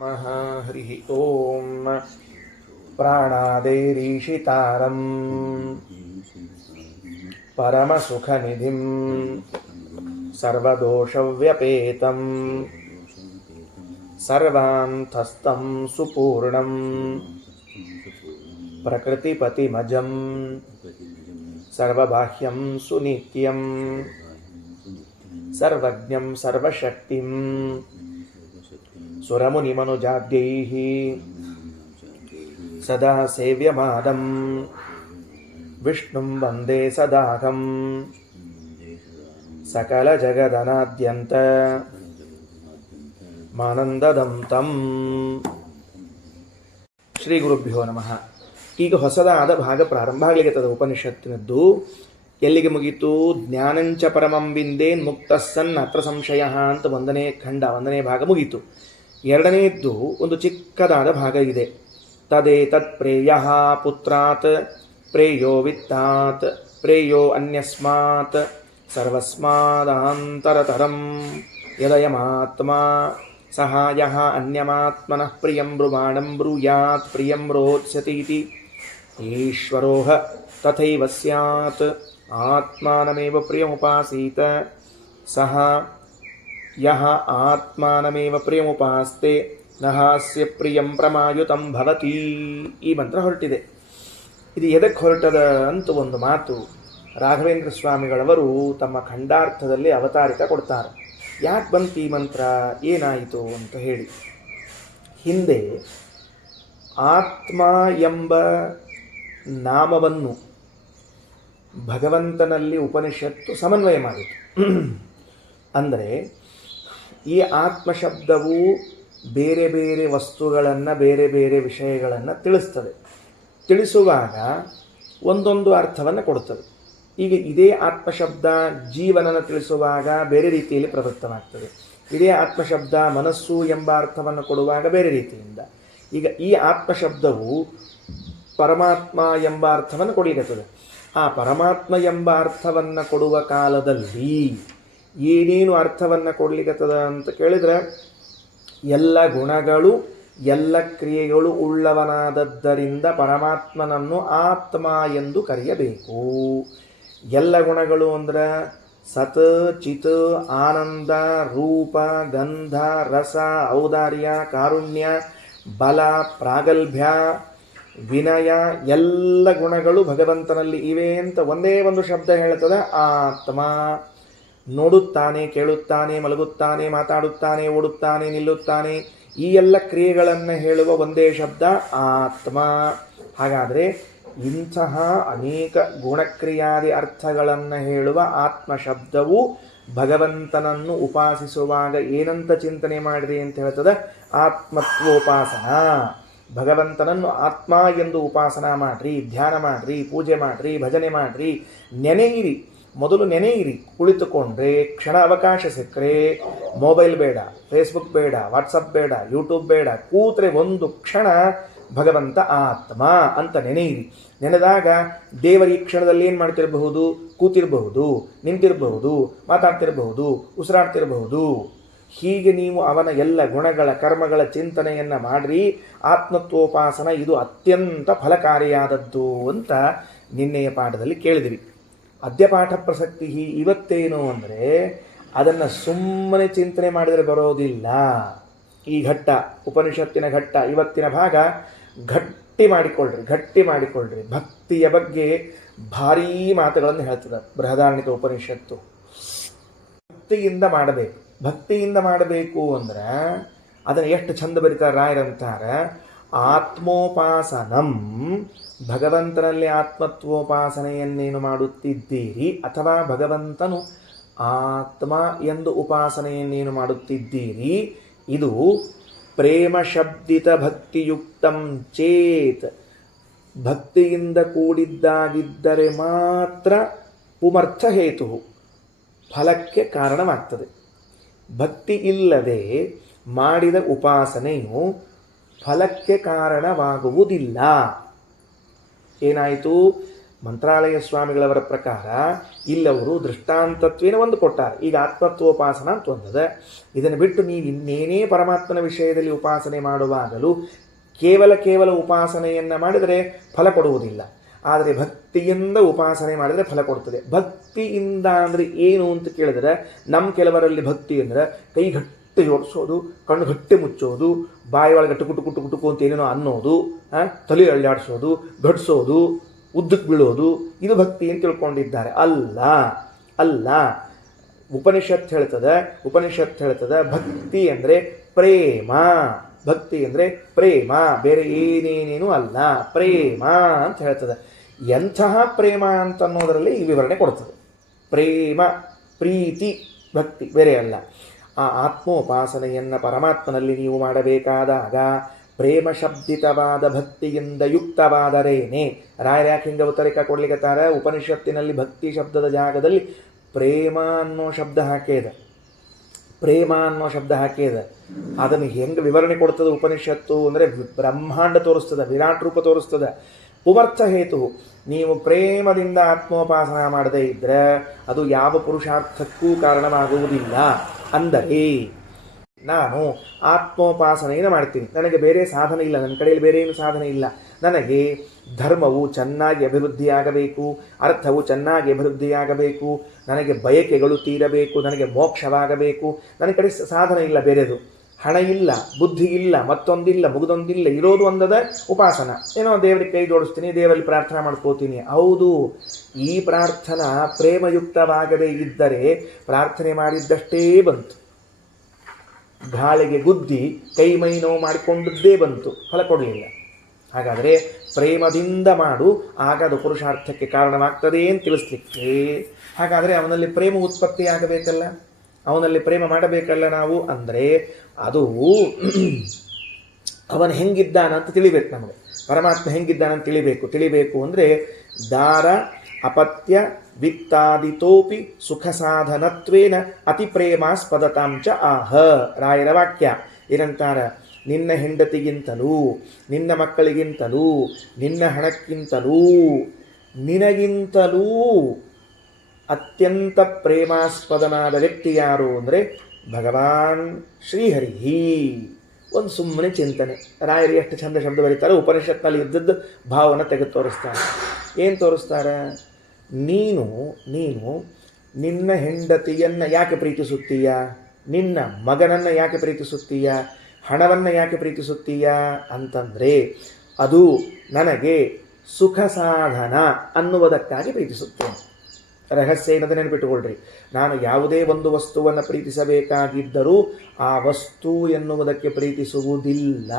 ಹರಿ ಓಂ ಪ್ರಾಣಾದೇರೀಶಿತಾರಂ ಪರಮಸುಖನಿಧಿಂ ಸರ್ವದೋಷವ್ಯಪೇತಂ ಸರ್ವಾಂತಸ್ಥಂ ಸುಪೂರ್ಣಂ ಪ್ರಕೃತಿಪತಿಮಜಂ ಸರ್ವಬಾಹ್ಯಂ ಸುನಿತ್ಯಂ ಸರ್ವಜ್ಞಂ ಸರ್ವಶಕ್ತಿಂ ಸುರಮುನಿಮನುಜಾದ್ಯೈಃ ಸದಾ ಸೇವ್ಯಮಾನಂ ವಿಷ್ಣುಂ ವಂದೇ ಸದಾಹಂ ಸಕಲಜಗದನಾದ್ಯಂತ ಮಾನಂದದಂ ತಂ. ಶ್ರೀ ಗುರುಭ್ಯೋ ನಮಃ. ಈಗ ಹೊಸದಾದ ಭಾಗ ಪ್ರಾರಂಭ ಆಗಲಿಕ್ಕೆ ಉಪನಿಷತ್ತಿನದ್ದು. ಎಲ್ಲಿಗೆ ಮುಗೀತು? ಜ್ಞಾನಂಚ ಪರಮಂ ವಿಂದೇನ್ ಮುಕ್ತಃ ಸನ್ ಅತ್ರ ಸಂಶಯ ಅಂತ ಒಂದನೇ ಭಾಗ ಮುಗೀತು. ಎರಡನೆಯದ್ದು ಒಂದು ಚಿಕ್ಕದಾದ ಭಾಗ ಇದೆ. ತದೇತತ್ ಪ್ರೇಯಃ ಪುತ್ರಾತ್ ಪ್ರೇಯೋ ವಿತ್ತಾತ್ ಪ್ರೇಯೋ ಅನ್ಯಸ್ಮಾತ್ ಸರ್ವಸ್ಮಾದಾಂತರತರಂ ಯದಯಮಾತ್ಮ ಸಹಾಯಃ ಅನ್ಯಮಾತ್ಮನಃ ಪ್ರಿಯಂ ಬ್ರುವಾಣಂ ಬ್ರೂಯಾತ್ ಪ್ರಿಯಂ ರೋತ್ಸ್ಯತೀತಿ ಈಶ್ವರೋಹ ತಥೈವ ಸ್ಯಾತ್ ಆತ್ಮಾನಮೇವ ಪ್ರಿಯಮುಪಾಸೀತ ಸಹ ಯಹ ಆತ್ಮಾನಮೇವ ಪ್ರಿಯಮುಪಾಸ್ತೆ ನಹಾಸ್ಯ ಪ್ರಿಯಂ ಪ್ರಮಾಯುತಂ ಭವತಿ. ಈ ಮಂತ್ರ ಹೊರಟಿದೆ. ಇದು ಎದಕ್ಕೆ ಹೊರಟದ ಅಂತ ಒಂದು ಮಾತು ರಾಘವೇಂದ್ರ ಸ್ವಾಮಿಗಳವರು ತಮ್ಮ ಖಂಡಾರ್ಥದಲ್ಲಿ ಅವತಾರಿತ ಕೊಡ್ತಾರೆ. ಯಾಕೆ ಬಂತು ಈ ಮಂತ್ರ, ಏನಾಯಿತು ಅಂತ ಹೇಳಿ. ಹಿಂದೆ ಆತ್ಮ ಎಂಬ ನಾಮವನ್ನು ಭಗವಂತನಲ್ಲಿ ಉಪನಿಷತ್ತು ಸಮನ್ವಯ ಮಾಡಿತು. ಅಂದರೆ ಈ ಆತ್ಮಶಬ್ದವು ಬೇರೆ ಬೇರೆ ವಸ್ತುಗಳನ್ನು ಬೇರೆ ಬೇರೆ ವಿಷಯಗಳನ್ನು ತಿಳಿಸ್ತದೆ. ತಿಳಿಸುವಾಗ ಒಂದೊಂದು ಅರ್ಥವನ್ನು ಕೊಡುತ್ತದೆ. ಈಗ ಇದೇ ಆತ್ಮಶಬ್ದ ಜೀವನನ ತಿಳಿಸುವಾಗ ಬೇರೆ ರೀತಿಯಲ್ಲಿ ಪ್ರವೃತ್ತವಾಗ್ತದೆ. ಇದೇ ಆತ್ಮಶಬ್ದ ಮನಸ್ಸು ಎಂಬ ಅರ್ಥವನ್ನು ಕೊಡುವಾಗ ಬೇರೆ ರೀತಿಯಿಂದ. ಈಗ ಈ ಆತ್ಮಶಬ್ದವು ಪರಮಾತ್ಮ ಎಂಬ ಅರ್ಥವನ್ನು ಕೊಡಲಿಕ್ಕತ್ತದೆ. ಆ ಪರಮಾತ್ಮ ಎಂಬ ಅರ್ಥವನ್ನು ಕೊಡುವ ಕಾಲದಲ್ಲಿ ಏನೇನು ಅರ್ಥವನ್ನು ಕೊಡಲಿಕ್ಕತ್ತದ ಅಂತ ಕೇಳಿದರೆ, ಎಲ್ಲ ಗುಣಗಳು ಎಲ್ಲ ಕ್ರಿಯೆಗಳು ಉಳ್ಳವನಾದದ್ದರಿಂದ ಪರಮಾತ್ಮನನ್ನು ಆತ್ಮ ಎಂದು ಕರೆಯಬೇಕು. ಎಲ್ಲ ಗುಣಗಳು ಅಂದರೆ ಸತ್, ಚಿತ್, ಆನಂದ, ರೂಪ, ಗಂಧ, ರಸ, ಔದಾರ್ಯ, ಕಾರುಣ್ಯ, ಬಲ, ಪ್ರಾಗಲ್ಭ್ಯ, ವಿನಯ, ಎಲ್ಲ ಗುಣಗಳು ಭಗವಂತನಲ್ಲಿ ಇವೆ ಅಂತ ಒಂದೇ ಒಂದು ಶಬ್ದ ಹೇಳ್ತದೆ, ಆತ್ಮ. ನೋಡುತ್ತಾನೆ, ಕೇಳುತ್ತಾನೆ, ಮಲಗುತ್ತಾನೆ, ಮಾತಾಡುತ್ತಾನೆ, ಓಡುತ್ತಾನೆ, ನಿಲ್ಲುತ್ತಾನೆ, ಈ ಎಲ್ಲ ಕ್ರಿಯೆಗಳನ್ನು ಹೇಳುವ ಒಂದೇ ಶಬ್ದ ಆತ್ಮ. ಹಾಗಾದರೆ ಇಂತಹ ಅನೇಕ ಗುಣಕ್ರಿಯಾದಿ ಅರ್ಥಗಳನ್ನು ಹೇಳುವ ಆತ್ಮ ಶಬ್ದವು ಭಗವಂತನನ್ನು ಉಪಾಸಿಸುವಾಗ ಏನಂತ ಚಿಂತನೆ ಮಾಡಿರಿ ಅಂತ ಹೇಳ್ತದೆ? ಆತ್ಮತ್ವೋಪಾಸನ. ಭಗವಂತನನ್ನು ಆತ್ಮ ಎಂದು ಉಪಾಸನ ಮಾಡ್ರಿ, ಧ್ಯಾನ ಮಾಡ್ರಿ, ಪೂಜೆ ಮಾಡ್ರಿ, ಭಜನೆ ಮಾಡ್ರಿ, ನೆನೆಯಿರಿ. ಮೊದಲು ನೆನೆಯಿರಿ. ಕುಳಿತುಕೊಂಡ್ರೆ ಕ್ಷಣ ಅವಕಾಶ ಸಿಕ್ಕರೆ ಮೊಬೈಲ್ ಬೇಡ, ಫೇಸ್ಬುಕ್ ಬೇಡ, ವಾಟ್ಸಪ್ ಬೇಡ, ಯೂಟ್ಯೂಬ್ ಬೇಡ, ಕೂತ್ರೆ ಒಂದು ಕ್ಷಣ ಭಗವಂತ ಆತ್ಮ ಅಂತ ನೆನೆಯಿರಿ. ನೆನೆದಾಗ ದೇವರ ಈ ಕ್ಷಣದಲ್ಲಿ ಏನು ಮಾಡ್ತಿರಬಹುದು? ಕೂತಿರಬಹುದು, ನಿಂತಿರಬಹುದು, ಮಾತಾಡ್ತಿರಬಹುದು, ಉಸಿರಾಡ್ತಿರಬಹುದು. ಹೀಗೆ ನೀವು ಅವನ ಎಲ್ಲ ಗುಣಗಳ ಕರ್ಮಗಳ ಚಿಂತನೆಯನ್ನು ಮಾಡ್ರಿ. ಆತ್ಮತ್ವೋಪಾಸನ ಇದು ಅತ್ಯಂತ ಫಲಕಾರಿಯಾದದ್ದು ಅಂತ ನಿನ್ನೆಯ ಪಾಠದಲ್ಲಿ ಕೇಳಿದಿರಿ. ಅದ್ಯಪಾಠ ಪ್ರಸಕ್ತಿ ಇವತ್ತೇನು ಅಂದರೆ, ಅದನ್ನು ಸುಮ್ಮನೆ ಚಿಂತನೆ ಮಾಡಿದರೆ ಬರೋದಿಲ್ಲ. ಈ ಘಟ್ಟ, ಉಪನಿಷತ್ತಿನ ಘಟ್ಟ, ಇವತ್ತಿನ ಭಾಗ ಗಟ್ಟಿ ಮಾಡಿಕೊಳ್ಳ್ರಿ. ಭಕ್ತಿಯ ಬಗ್ಗೆ ಭಾರೀ ಮಾತುಗಳನ್ನು ಹೇಳ್ತದೆ ಬೃಹದಾರಣ್ಯಕ ಉಪನಿಷತ್ತು. ಭಕ್ತಿಯಿಂದ ಮಾಡಬೇಕು ಅಂದ್ರೆ ಅದನ್ನು ಎಷ್ಟು ಚಂದ ಬರೀತಾರೆ ರಾಯರಂತಾರೆ. ಆತ್ಮೋಪಾಸನಂ, ಭಗವಂತನಲ್ಲಿ ಆತ್ಮತ್ವೋಪಾಸನೆಯನ್ನೇನು ಮಾಡುತ್ತಿದ್ದೀರಿ, ಅಥವಾ ಭಗವಂತನು ಆತ್ಮ ಎಂದು ಉಪಾಸನೆಯನ್ನೇನು ಮಾಡುತ್ತಿದ್ದೀರಿ, ಇದು ಪ್ರೇಮ ಶಬ್ದಿತ ಭಕ್ತಿಯುಕ್ತಂ ಚೇತ್, ಭಕ್ತಿಯಿಂದ ಕೂಡಿದ್ದಾಗಿದ್ದರೆ ಮಾತ್ರ ಪುಮರ್ಥ ಹೇತು, ಫಲಕ್ಕೆ ಕಾರಣವಾಗ್ತದೆ. ಭಕ್ತಿ ಇಲ್ಲದೆ ಮಾಡಿದ ಉಪಾಸನೆಯು ಫಲಕ್ಕೆ ಕಾರಣವಾಗುವುದಿಲ್ಲ. ಏನಾಯಿತು? ಮಂತ್ರಾಲಯ ಸ್ವಾಮಿಗಳವರ ಪ್ರಕಾರ ಇಲ್ಲವರು ದೃಷ್ಟಾಂತತ್ವೇನ ಒಂದು ಕೊಟ್ಟಾರೆ. ಈಗ ಆತ್ಮತ್ವೋಪಾಸನ ಅಂತ ಒಂದದ. ಇದನ್ನು ಬಿಟ್ಟು ನೀವು ಇನ್ನೇನೇ ಪರಮಾತ್ಮನ ವಿಷಯದಲ್ಲಿ ಉಪಾಸನೆ ಮಾಡುವಾಗಲೂ ಕೇವಲ ಉಪಾಸನೆಯನ್ನು ಮಾಡಿದರೆ ಫಲ ಕೊಡುವುದಿಲ್ಲ. ಆದರೆ ಭಕ್ತಿಯಿಂದ ಉಪಾಸನೆ ಮಾಡಿದರೆ ಫಲ ಕೊಡ್ತದೆ. ಭಕ್ತಿಯಿಂದ ಅಂದರೆ ಏನು ಅಂತ ಕೇಳಿದ್ರೆ, ನಮ್ಮ ಕೆಲವರಲ್ಲಿ ಭಕ್ತಿ ಅಂದರೆ ಕೈ ಗಟ್ಟಿ ಜೋಡಿಸೋದು, ಕಣ್ಣು ಗಟ್ಟಿ ಮುಚ್ಚೋದು, ಬಾಯಿ ಒಳಗೆ ಟುಕು ಅಂತ ಏನೇನೋ ಅನ್ನೋದು, ತಲೆ ಅಳ್ಳಾಡಿಸೋದು, ಘಟಿಸೋದು, ಉದ್ದಕ್ಕೆ ಬೀಳೋದು, ಇದು ಭಕ್ತಿ ಅಂತ ತಿಳ್ಕೊಂಡಿದ್ದಾರೆ. ಅಲ್ಲ. ಉಪನಿಷತ್ ಹೇಳ್ತದೆ ಭಕ್ತಿ ಅಂದರೆ ಪ್ರೇಮ. ಭಕ್ತಿ ಅಂದರೆ ಪ್ರೇಮ, ಬೇರೆ ಏನೇನೇನೂ ಅಲ್ಲ, ಪ್ರೇಮ ಅಂತ ಹೇಳ್ತದೆ. ಎಂತಹ ಪ್ರೇಮ ಅಂತ ಅನ್ನೋದರಲ್ಲಿ ಈ ವಿವರಣೆ ಕೊಡ್ತದೆ. ಪ್ರೇಮ, ಪ್ರೀತಿ, ಭಕ್ತಿ ಬೇರೆ ಅಲ್ಲ. ಆ ಆತ್ಮೋಪಾಸನೆಯನ್ನು ಪರಮಾತ್ಮನಲ್ಲಿ ನೀವು ಮಾಡಬೇಕಾದಾಗ ಪ್ರೇಮ ಶಬ್ದಿತವಾದ ಭಕ್ತಿಯಿಂದ ಯುಕ್ತವಾದರೇನೆ. ರಾಯರ ಯಾಕೆ ಹಿಂಗೆ ಉತ್ತರಿಕ ಕೊಡ್ಲಿಕ್ಕತ್ತಾರ? ಉಪನಿಷತ್ತಿನಲ್ಲಿ ಭಕ್ತಿ ಶಬ್ದದ ಜಾಗದಲ್ಲಿ ಪ್ರೇಮ ಅನ್ನೋ ಶಬ್ದ ಹಾಕಿದೆ. ಅದನ್ನು ಹೆಂಗೆ ವಿವರಣೆ ಕೊಡ್ತದೆ ಉಪನಿಷತ್ತು ಅಂದರೆ ಬ್ರಹ್ಮಾಂಡ ತೋರಿಸ್ತದೆ, ವಿರಾಟ್ ರೂಪ ತೋರಿಸ್ತದೆ. ಪುಮರ್ಥ ಹೇತು, ನೀವು ಪ್ರೇಮದಿಂದ ಆತ್ಮೋಪಾಸನ ಮಾಡದೇ ಇದ್ದರೆ ಅದು ಯಾವ ಪುರುಷಾರ್ಥಕ್ಕೂ ಕಾರಣವಾಗುವುದಿಲ್ಲ. ಅಂದರೆ ನಾನು ಆತ್ಮೋಪಾಸನೆಯನ್ನು ಮಾಡ್ತೀನಿ, ನನಗೆ ಬೇರೆ ಸಾಧನೆ ಇಲ್ಲ, ನನ್ನ ಕಡೆಯಲ್ಲಿ ಬೇರೆ ಏನು ಸಾಧನೆ ಇಲ್ಲ. ನನಗೆ ಧರ್ಮವು ಚೆನ್ನಾಗಿ ಅಭಿವೃದ್ಧಿಯಾಗಬೇಕು, ಅರ್ಥವು ಚೆನ್ನಾಗಿ ಅಭಿವೃದ್ಧಿಯಾಗಬೇಕು, ನನಗೆ ಬಯಕೆಗಳು ತೀರಬೇಕು, ನನಗೆ ಮೋಕ್ಷವಾಗಬೇಕು. ನನ್ನ ಕಡೆ ಸಾಧನೆ ಇಲ್ಲ ಬೇರೆದು, ಹಣ ಇಲ್ಲ, ಬುದ್ಧಿ ಇಲ್ಲ, ಮತ್ತೊಂದಿಲ್ಲ, ಮುಗಿದೊಂದಿಲ್ಲ, ಇರೋದು ಒಂದದ ಉಪಾಸನ. ಏನೋ ದೇವರಿಗೆ ಕೈ ಜೋಡಿಸ್ತೀನಿ, ದೇವರಲ್ಲಿ ಪ್ರಾರ್ಥನಾ ಮಾಡ್ಕೋತೀನಿ. ಹೌದು, ಈ ಪ್ರಾರ್ಥನಾ ಪ್ರೇಮಯುಕ್ತವಾಗದೇ ಇದ್ದರೆ ಪ್ರಾರ್ಥನೆ ಮಾಡಿದ್ದಷ್ಟೇ ಬಂತು, ಗಾಳಿಗೆ ಗುದ್ದಿ ಕೈ ಮೈ ನೋವು ಮಾಡಿಕೊಂಡದ್ದೇ ಬಂತು, ಫಲ ಕೊಡಲಿಲ್ಲ. ಹಾಗಾದರೆ ಪ್ರೇಮದಿಂದ ಮಾಡು, ಆಗ ಅದು ಪುರುಷಾರ್ಥಕ್ಕೆ ಕಾರಣವಾಗ್ತದೆ ಅಂತ ತಿಳಿಸ್ಲಿಕ್ಕೆ. ಹಾಗಾದರೆ ಅವನಲ್ಲಿ ಪ್ರೇಮ ಉತ್ಪತ್ತಿಯಾಗಬೇಕಲ್ಲ, ಅವನಲ್ಲಿ ಪ್ರೇಮ ಮಾಡಬೇಕಲ್ಲ ನಾವು. ಅಂದರೆ ಅದು ಅವನು ಹೆಂಗಿದ್ದಾನಂತ ತಿಳಿಬೇಕು ನಮಗೆ. ಪರಮಾತ್ಮ ಹೆಂಗಿದ್ದಾನಂತ ತಿಳಿಬೇಕು ಅಂದರೆ ದಾರ ಅಪತ್ಯ ವಿತ್ತಾದಿತೋಪಿ ಸುಖ ಸಾಧನತ್ವೇನ ಅತಿ ಪ್ರೇಮಾಸ್ಪದತಾಂಚ ಆಹ. ರಾಯರ ವಾಕ್ಯ ಏನಂತಾರ? ನಿನ್ನ ಹೆಂಡತಿಗಿಂತಲೂ, ನಿನ್ನ ಮಕ್ಕಳಿಗಿಂತಲೂ, ನಿನ್ನ ಹಣಕ್ಕಿಂತಲೂ, ನಿನಗಿಂತಲೂ ಅತ್ಯಂತ ಪ್ರೇಮಾಸ್ಪದನಾದ ವ್ಯಕ್ತಿ ಯಾರು ಅಂದರೆ ಭಗವಾನ್ ಶ್ರೀಹರಿ. ಒಂದು ಸುಮ್ಮನೆ ಚಿಂತನೆ. ರಾಯರು ಎಷ್ಟು ಚಂದ ಶಬ್ದ ಬರೀತಾರೆ. ಉಪನಿಷತ್ನಲ್ಲಿ ಇದ್ದದ್ದು ಭಾವನ ತೆಗೆದು ತೋರಿಸ್ತಾರೆ. ಏನು ತೋರಿಸ್ತಾರೆ? ನೀನು ನಿನ್ನ ಹೆಂಡತಿಯನ್ನು ಯಾಕೆ ಪ್ರೀತಿಸುತ್ತೀಯ? ನಿನ್ನ ಮಗನನ್ನು ಯಾಕೆ ಪ್ರೀತಿಸುತ್ತೀಯ? ಹಣವನ್ನು ಯಾಕೆ ಪ್ರೀತಿಸುತ್ತೀಯ ಅಂತಂದರೆ ಅದು ನನಗೆ ಸುಖ ಸಾಧನ ಅನ್ನುವುದಕ್ಕಾಗಿ ಪ್ರೀತಿಸುತ್ತೇನೆ. ರಹಸ್ಯ ಏನಂತ ನೆನಪಿಟ್ಟುಕೊಳ್ಳ್ರಿ. ನಾನು ಯಾವುದೇ ಒಂದು ವಸ್ತುವನ್ನು ಪ್ರೀತಿಸಬೇಕಾಗಿದ್ದರೂ ಆ ವಸ್ತು ಎನ್ನುವುದಕ್ಕೆ ಪ್ರೀತಿಸುವುದಿಲ್ಲ.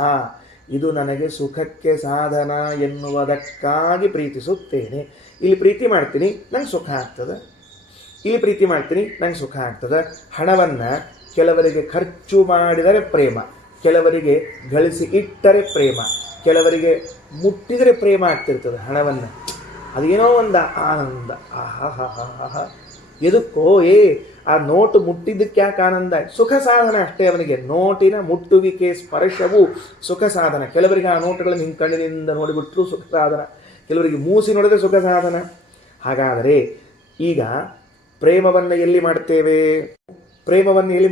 ಇದು ನನಗೆ ಸುಖಕ್ಕೆ ಸಾಧನ ಎನ್ನುವುದಕ್ಕಾಗಿ ಪ್ರೀತಿಸುತ್ತೇನೆ. ಇಲ್ಲಿ ಪ್ರೀತಿ ಮಾಡ್ತೀನಿ, ನಂಗೆ ಸುಖ ಆಗ್ತದೆ. ಇಲ್ಲಿ ಪ್ರೀತಿ ಮಾಡ್ತೀನಿ, ನಂಗೆ ಸುಖ ಆಗ್ತದೆ. ಹಣವನ್ನು ಕೆಲವರಿಗೆ ಖರ್ಚು ಮಾಡಿದರೆ ಪ್ರೇಮ, ಕೆಲವರಿಗೆ ಗಳಿಸಿ ಇಟ್ಟರೆ ಪ್ರೇಮ, ಕೆಲವರಿಗೆ ಮುಟ್ಟಿದರೆ ಪ್ರೇಮ ಆಗ್ತಿರ್ತದೆ ಹಣವನ್ನು. ಅದೇನೋ ಒಂದು ಆನಂದ. ಆಹಾ ಎದಕ್ಕೋ ಆ ನೋಟು ಮುಟ್ಟಿದ್ದಕ್ಕೆ ಯಾಕೆ ಆನಂದ? ಸುಖ ಸಾಧನ ಅಷ್ಟೇ ಅವನಿಗೆ. ನೋಟಿನ ಮುಟ್ಟುವಿಕೆ ಸ್ಪರ್ಶವು ಸುಖ ಸಾಧನ. ಕೆಲವರಿಗೆ ಆ ನೋಟುಗಳನ್ನು ಹಿಂಗೆ ಕಣ್ಣಿನಿಂದ ನೋಡಿಬಿಟ್ರು ಸುಖ ಸಾಧನ, ಕೆಲವರಿಗೆ ಮೂಸಿ ನೋಡಿದ್ರೆ ಸುಖ ಸಾಧನ. ಹಾಗಾದರೆ ಈಗ ಪ್ರೇಮವನ್ನು ಎಲ್ಲಿ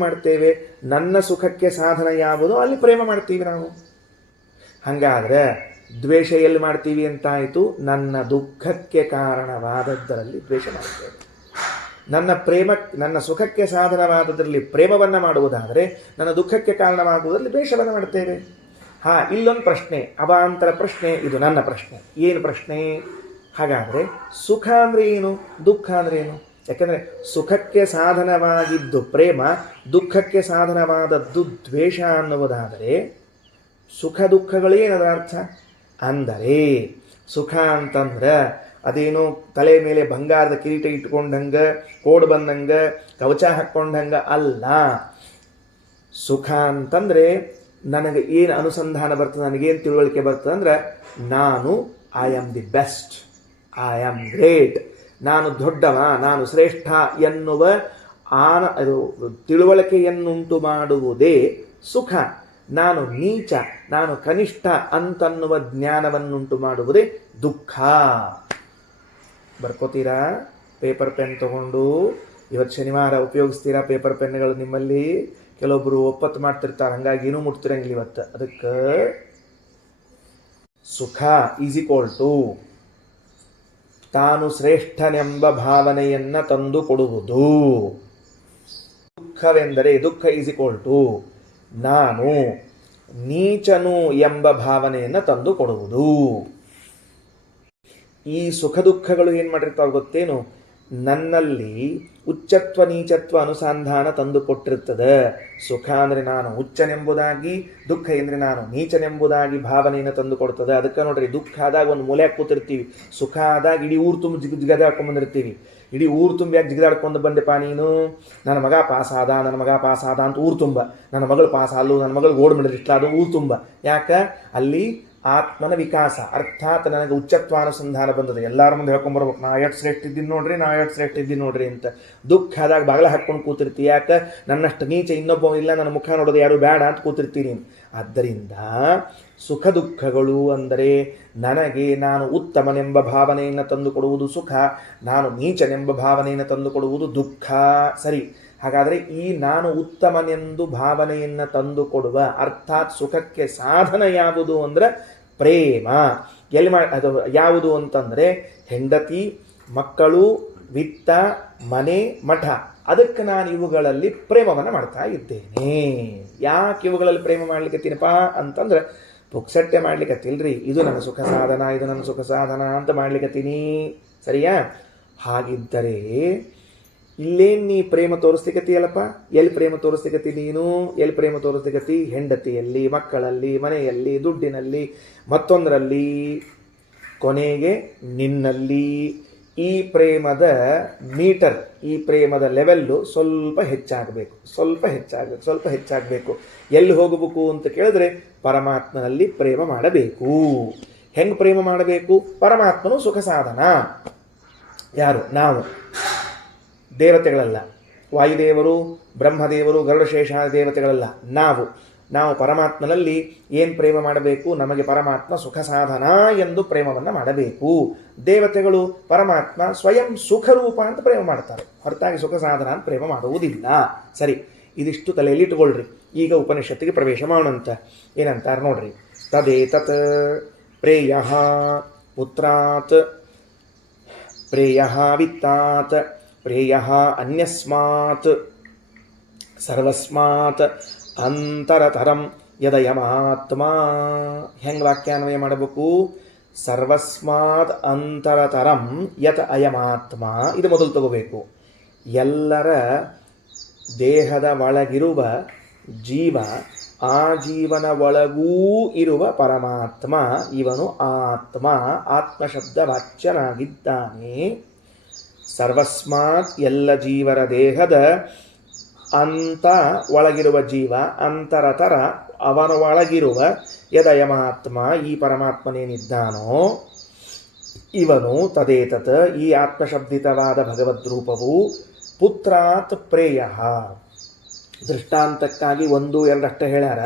ಮಾಡ್ತೇವೆ? ನನ್ನ ಸುಖಕ್ಕೆ ಸಾಧನ ಯಾವುದೋ ಅಲ್ಲಿ ಪ್ರೇಮ ಮಾಡ್ತೀವಿ ನಾವು. ಹಾಗಾದರೆ ದ್ವೇಷ ಎಲ್ಲಿ ಮಾಡ್ತೀವಿ ಅಂತಾಯಿತು? ನನ್ನ ದುಃಖಕ್ಕೆ ಕಾರಣವಾದದ್ದರಲ್ಲಿ ದ್ವೇಷ ಮಾಡ್ತೇವೆ. ನನ್ನ ಸುಖಕ್ಕೆ ಸಾಧನವಾದದರಲ್ಲಿ ಪ್ರೇಮವನ್ನು ಮಾಡುವುದಾದರೆ, ನನ್ನ ದುಃಖಕ್ಕೆ ಕಾರಣವಾಗುವುದರಲ್ಲಿ ದ್ವೇಷವನ್ನು ಮಾಡ್ತೇವೆ. ಇಲ್ಲೊಂದು ಪ್ರಶ್ನೆ, ಅವಾಂತರ ಪ್ರಶ್ನೆ. ಇದು ನನ್ನ ಪ್ರಶ್ನೆ. ಏನು ಪ್ರಶ್ನೆ? ಹಾಗಾದರೆ ಸುಖ ಅಂದರೆ ಏನು, ದುಃಖ ಅಂದರೆ ಏನು? ಯಾಕೆಂದರೆ ಸುಖಕ್ಕೆ ಸಾಧನವಾಗಿದ್ದು ಪ್ರೇಮ, ದುಃಖಕ್ಕೆ ಸಾಧನವಾದದ್ದು ದ್ವೇಷ ಅನ್ನುವುದಾದರೆ ಸುಖ ದುಃಖಗಳೇನದ ಅರ್ಥ? ಅಂದರೆ ಸುಖ ಅಂತಂದ್ರೆ ಅದೇನೋ ತಲೆ ಮೇಲೆ ಬಂಗಾರದ ಕಿರೀಟ ಇಟ್ಕೊಂಡಂಗೆ, ಕೋಡ್ ಬಂದಂಗೆ, ಕವಚ ಹಾಕ್ಕೊಂಡಂಗೆ ಅಲ್ಲ. ಸುಖ ಅಂತಂದರೆ ನನಗೆ ಏನು ಅನುಸಂಧಾನ ಬರ್ತದೆ, ನನಗೇನು ತಿಳುವಳಿಕೆ ಬರ್ತದೆ ಅಂದರೆ, ನಾನು I am the best, I am great, ನಾನು ದೊಡ್ಡವ, ನಾನು ಶ್ರೇಷ್ಠ ಎನ್ನುವ ಅದು ತಿಳುವಳಿಕೆಯನ್ನುಂಟು ಮಾಡುವುದೇ ಸುಖ. ನಾನು ನೀಚ, ನಾನು ಕನಿಷ್ಠ ಅಂತನ್ನುವ ಜ್ಞಾನವನ್ನುಂಟು ಮಾಡುವುದೇ ದುಃಖ. ಬರ್ಕೋತೀರಾ? ಪೇಪರ್ ಪೆನ್ ತಗೊಂಡು ಇವತ್ತು ಶನಿವಾರ ಉಪಯೋಗಿಸ್ತೀರಾ ಪೇಪರ್ ಪೆನ್ಗಳು ನಿಮ್ಮಲ್ಲಿ? ಕೆಲವೊಬ್ಬರು ಒಪ್ಪತ್ತು ಮಾಡ್ತಿರ್ತಾರೆ, ಹಂಗಾಗಿ ಏನೂ ಮುಟ್ತಿರಂಗಿಲ್ಲ ಇವತ್ತು. ಅದಕ್ಕೆ ಸುಖ ಈಸ್ ಈಕ್ವಲ್ ಟು ತಾನು ಶ್ರೇಷ್ಠನೆಂಬ ಭಾವನೆಯನ್ನು ತಂದು ಕೊಡುವುದು. ದುಃಖವೆಂದರೆ ದುಃಖ ಈಸ್ ಈಕ್ವಲ್ ಟು ನಾನು ನೀಚನು ಎಂಬ ಭಾವನೆಯನ್ನು ತಂದು ಕೊಡುವುದು. ಈ ಸುಖ ದುಃಖಗಳು ಏನು ಮಾಡಿರ್ತಾವೆ ಗೊತ್ತೇನು? ನನ್ನಲ್ಲಿ ಉಚ್ಚತ್ವ ನೀಚತ್ವ ಅನುಸಂಧಾನ ತಂದು ಕೊಟ್ಟಿರ್ತದೆ. ಸುಖ ಅಂದರೆ ನಾನು ಉಚ್ಚನೆಂಬುದಾಗಿ, ದುಃಖ ಅಂದರೆ ನಾನು ನೀಚನೆಂಬುದಾಗಿ ಭಾವನೆಯನ್ನು ತಂದು ಕೊಡ್ತದೆ. ಅದಕ್ಕೆ ನೋಡ್ರಿ, ದುಃಖ ಆದಾಗ ಒಂದು ಮೂಲೆಯಾಗಿ ಕೂತಿರ್ತೀವಿ, ಸುಖ ಆದಾಗ ಇಡೀ ಊರು ತುಂಬ ಜಿಗದಾಡ್ಕೊಂಡು ಬಂದಿರ್ತೀವಿ. ಇಡೀ ಊರು ತುಂಬ ಯಾಕೆ ಜಿಗದಾಡ್ಕೊಂಡು ಬಂದೆಪ್ಪ ನೀನು? ನನ್ನ ಮಗ ಪಾಸ್ ಆದ, ನನ್ನ ಮಗ ಪಾಸ್ ಆದ ಅಂತ ಊರು ತುಂಬ. ನನ್ನ ಮಗಳು ಪಾಸ್ ಆಲು, ನನ್ನ ಮಗಳು ಗೋಲ್ಡ್ ಮೆಡಲ್ ಇಷ್ಟ ಅದು ಊರು ತುಂಬ. ಯಾಕೆ? ಅಲ್ಲಿ ಆತ್ಮನ ವಿಕಾಸ, ಅರ್ಥಾತ್ ನನಗೆ ಉಚ್ಚತ್ವಾನುಸಂಧಾನ ಬಂದದೆ. ಎಲ್ಲರ ಮುಂದೆ ಹೇಳ್ಕೊಂಬರ್ಬೇಕು, ನಾ ಎಷ್ಟು ಶ್ರೇಷ್ಠ ಇದ್ದೀನಿ ನೋಡ್ರಿ, ನಾ ಎಷ್ಟು ಶ್ರೇಷ್ಠ ಇದ್ದೀನಿ ನೋಡ್ರಿ ಅಂತ. ದುಃಖ ಆದಾಗ ಬಾಗಲ ಹಾಕ್ಕೊಂಡು ಕೂತಿರ್ತೀವಿ. ಯಾಕೆ? ನನ್ನಷ್ಟು ನೀಚ ಇನ್ನೊಬ್ಬ ಇಲ್ಲ, ನನ್ನ ಮುಖ ನೋಡೋದು ಯಾರು ಬೇಡ ಅಂತ ಕೂತಿರ್ತೀನಿ. ಆದ್ದರಿಂದ ಸುಖ ದುಃಖಗಳು ಅಂದರೆ ನನಗೆ ನಾನು ಉತ್ತಮನೆಂಬ ಭಾವನೆಯನ್ನು ತಂದುಕೊಡುವುದು ಸುಖ, ನಾನು ನೀಚನೆಂಬ ಭಾವನೆಯನ್ನು ತಂದುಕೊಡುವುದು ದುಃಖ. ಸರಿ, ಹಾಗಾದರೆ ಈ ನಾನು ಉತ್ತಮನೆಂದು ಭಾವನೆಯನ್ನು ತಂದುಕೊಡುವ ಅರ್ಥಾತ್ ಸುಖಕ್ಕೆ ಸಾಧನ ಯಾವುದು ಅಂದರೆ ಪ್ರೇಮ. ಎಲ್ಲಿ ಅದು ಯಾವುದು ಅಂತಂದರೆ ಹೆಂಡತಿ, ಮಕ್ಕಳು, ವಿತ್ತ, ಮನೆ, ಮಠ. ಅದಕ್ಕೆ ನಾನು ಇವುಗಳಲ್ಲಿ ಪ್ರೇಮವನ್ನು ಮಾಡ್ತಾ ಇದ್ದೇನೆ. ಯಾಕೆ ಇವುಗಳಲ್ಲಿ ಪ್ರೇಮ ಮಾಡ್ಲಿಕ್ಕತ್ತೀನಪ್ಪ ಅಂತಂದ್ರೆ ಪುಕ್ಸಟ್ಟೆ ಮಾಡ್ಲಿಕ್ಕತ್ತಿಲ್ರಿ, ಇದು ನನ್ನ ಸುಖ ಸಾಧನ, ಇದು ನನ್ನ ಸುಖ ಸಾಧನ ಅಂತ ಮಾಡ್ಲಿಕ್ಕತ್ತೀನಿ. ಸರಿಯಾ? ಹಾಗಿದ್ದರೆ ಇಲ್ಲೇನು ನೀ ಪ್ರೇಮ ತೋರಿಸ್ಲಿಕ್ಕತ್ತೀಯಲ್ಲಪ್ಪ? ಎಲ್ಲಿ ಪ್ರೇಮ ತೋರಿಸ್ಲಿಕ್ಕತ್ತಿ ನೀನು? ಎಲ್ಲಿ ಪ್ರೇಮ ತೋರಿಸ್ಲಿಕ್ಕತ್ತಿ? ಹೆಂಡತಿಯಲ್ಲಿ, ಮಕ್ಕಳಲ್ಲಿ, ಮನೆಯಲ್ಲಿ, ದುಡ್ಡಿನಲ್ಲಿ, ಮತ್ತೊಂದರಲ್ಲಿ, ಕೊನೆಗೆ ನಿನ್ನಲ್ಲಿ. ಈ ಪ್ರೇಮದ ಮೀಟರ್, ಈ ಪ್ರೇಮದ ಲೆವೆಲ್ಲು ಸ್ವಲ್ಪ ಹೆಚ್ಚಾಗಬೇಕು, ಸ್ವಲ್ಪ ಹೆಚ್ಚಾಗಬೇಕು, ಸ್ವಲ್ಪ ಹೆಚ್ಚಾಗಬೇಕು. ಎಲ್ಲಿ ಹೋಗಬೇಕು ಅಂತ ಕೇಳಿದ್ರೆ ಪರಮಾತ್ಮನಲ್ಲಿ ಪ್ರೇಮ ಮಾಡಬೇಕು. ಹೆಂಗೆ ಪ್ರೇಮ ಮಾಡಬೇಕು? ಪರಮಾತ್ಮನು ಸುಖ ಸಾಧನ. ಯಾರು? ನಾವು. ದೇವತೆಗಳಲ್ಲ, ವಾಯುದೇವರು, ಬ್ರಹ್ಮದೇವರು, ಗರುಡಶೇಷ ದೇವತೆಗಳಲ್ಲ, ನಾವು ಪರಮಾತ್ಮನಲ್ಲಿ ಏನು ಪ್ರೇಮ ಮಾಡಬೇಕು? ನಮಗೆ ಪರಮಾತ್ಮ ಸುಖ ಸಾಧನ ಎಂದು ಪ್ರೇಮವನ್ನು ಮಾಡಬೇಕು. ದೇವತೆಗಳು ಪರಮಾತ್ಮ ಸ್ವಯಂ ಸುಖರೂಪ ಅಂತ ಪ್ರೇಮ ಮಾಡ್ತಾರೆ, ಹೊರತಾಗಿ ಸುಖ ಸಾಧನ ಅಂತ ಪ್ರೇಮ ಮಾಡುವುದಿಲ್ಲ. ಸರಿ, ಇದಿಷ್ಟು ತಲೆಯಲ್ಲಿ ಇಟ್ಟುಕೊಳ್ಳ್ರಿ. ಈಗ ಉಪನಿಷತ್ತಿಗೆ ಪ್ರವೇಶ ಮಾಡೋಣಂತ. ಏನಂತಾರೆ ನೋಡ್ರಿ. ತದೇತತ್ ಪ್ರೇಯ ಪುತ್ರಾತ್, ಪ್ರೇಯ ವಿತ್ತಾತ್, ಪ್ರೇಯ ಅನ್ಯಸ್ಮಾತ್, ಸರ್ವಸ್ಮಾತ್ ಅಂತರತರಂ ಯದಯಮಾತ್ಮ. ಹೆಂಗೆ ವಾಕ್ಯಾನ್ವಯ ಮಾಡಬೇಕು? ಸರ್ವಸ್ಮಾತ್ ಅಂತರತರಂ ಯತ್ ಅಯಮಾತ್ಮ. ಇದು ಮೊದಲು ತಗೋಬೇಕು. ಎಲ್ಲರ ದೇಹದ ಒಳಗಿರುವ ಜೀವ, ಆ ಜೀವನ ಒಳಗೂ ಇರುವ ಪರಮಾತ್ಮ ಇವನು ಆತ್ಮ, ಆತ್ಮಶಬ್ದ ವಾಚ್ಯನಾಗಿದ್ದಾನೆ. ಸರ್ವಸ್ಮಾತ್ ಎಲ್ಲ ಜೀವರ ದೇಹದ ಅಂತ ಒಳಗಿರುವ ಜೀವ, ಅಂತರತರ ಅವನ ಒಳಗಿರುವ ಯದಯಮಾತ್ಮ ಈ ಪರಮಾತ್ಮನೇನಿದ್ದಾನೋ ಇವನು ತದೇತತ್ ಈ ಆತ್ಮಶಬ್ದಿತವಾದ ಭಗವದ್ರೂಪವು ಪುತ್ರಾತ್ ಪ್ರೇಯ. ದೃಷ್ಟಾಂತಕ್ಕಾಗಿ 1, 2 ಅಷ್ಟೇ ಹೇಳ್ಯಾರ.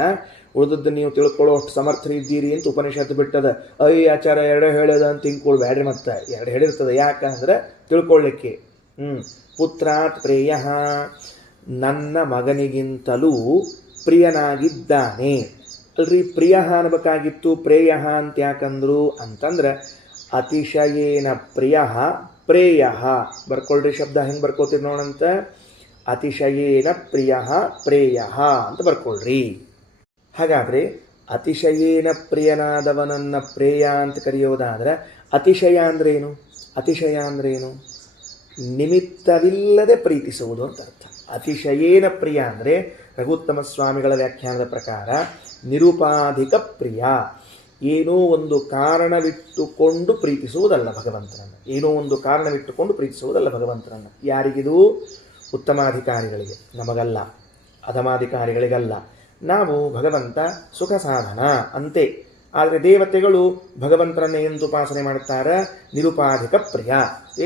ಉಳಿದದ್ದು ನೀವು ತಿಳ್ಕೊಳ್ಳೋ ಅಷ್ಟು ಸಮರ್ಥರಿದ್ದೀರಿ ಅಂತ ಉಪನಿಷತ್ತು ಬಿಟ್ಟದ. ಆಚಾರ 2 ಹೇಳ್ಯದ ಅಂತ ತಿಳ್ಕೊಳ್ಬೇಡ್ರಿ. ಮತ್ತೆ 2 ಹೇಳಿರ್ತದೆ. ಯಾಕಂದ್ರೆ ತಿಳ್ಕೊಳ್ಳಿಕ್ಕೆ. ಪುತ್ರಾತ್ ಪ್ರೇಯ, ನನ್ನ ಮಗನಿಗಿಂತಲೂ ಪ್ರಿಯನಾಗಿದ್ದಾನೆ. ಅಲ್ರಿ, ಪ್ರಿಯ ಅನ್ಬೇಕಾಗಿತ್ತು, ಪ್ರೇಯ ಅಂತ ಯಾಕಂದ್ರು ಅಂತಂದ್ರೆ ಅತಿಶಯೇನ ಪ್ರಿಯ ಪ್ರೇಯ. ಬರ್ಕೊಳ್ರಿ, ಶಬ್ದ ಹೆಂಗೆ ಬರ್ಕೋತೀರಿ ನೋಡಂತ. ಅತಿಶಯೇನ ಪ್ರಿಯ ಪ್ರೇಯ ಅಂತ ಬರ್ಕೊಳ್ರಿ. ಹಾಗಾದರೆ ಅತಿಶಯೇನ ಪ್ರಿಯನಾದವನನ್ನು ಪ್ರೇಯ ಅಂತ ಕರೆಯೋದಾದ್ರೆ ಅತಿಶಯ ಅಂದ್ರೇನು? ಅತಿಶಯ ಅಂದ್ರೇನು? ನಿಮಿತ್ತವಿಲ್ಲದೆ ಪ್ರೀತಿಸುವುದು ಅಂತ ಅರ್ಥ. ಅತಿಶಯೇನ ಪ್ರಿಯ ಅಂದರೆ ರಘುತ್ತಮ ಸ್ವಾಮಿಗಳ ವ್ಯಾಖ್ಯಾನದ ಪ್ರಕಾರ ನಿರುಪಾಧಿಕ ಪ್ರಿಯ. ಏನೋ ಒಂದು ಕಾರಣವಿಟ್ಟುಕೊಂಡು ಪ್ರೀತಿಸುವುದಲ್ಲ ಭಗವಂತನನ್ನು. ಏನೋ ಒಂದು ಕಾರಣವಿಟ್ಟುಕೊಂಡು ಪ್ರೀತಿಸುವುದಲ್ಲ ಭಗವಂತನನ್ನು. ಯಾರಿಗಿದು? ಉತ್ತಮಾಧಿಕಾರಿಗಳಿಗೆ, ನಮಗಲ್ಲ. ಅಧಮಾಧಿಕಾರಿಗಳಿಗಲ್ಲ. ನಾವು ಭಗವಂತ ಸುಖ ಸಾಧನ ಅಂತೆ. ಆದರೆ ದೇವತೆಗಳು ಭಗವಂತನನ್ನೇ ಎಂದು ಉಪಾಸನೆ ಮಾಡ್ತಾರೆ. ನಿರುಪಾಧಿಕ ಪ್ರಿಯ.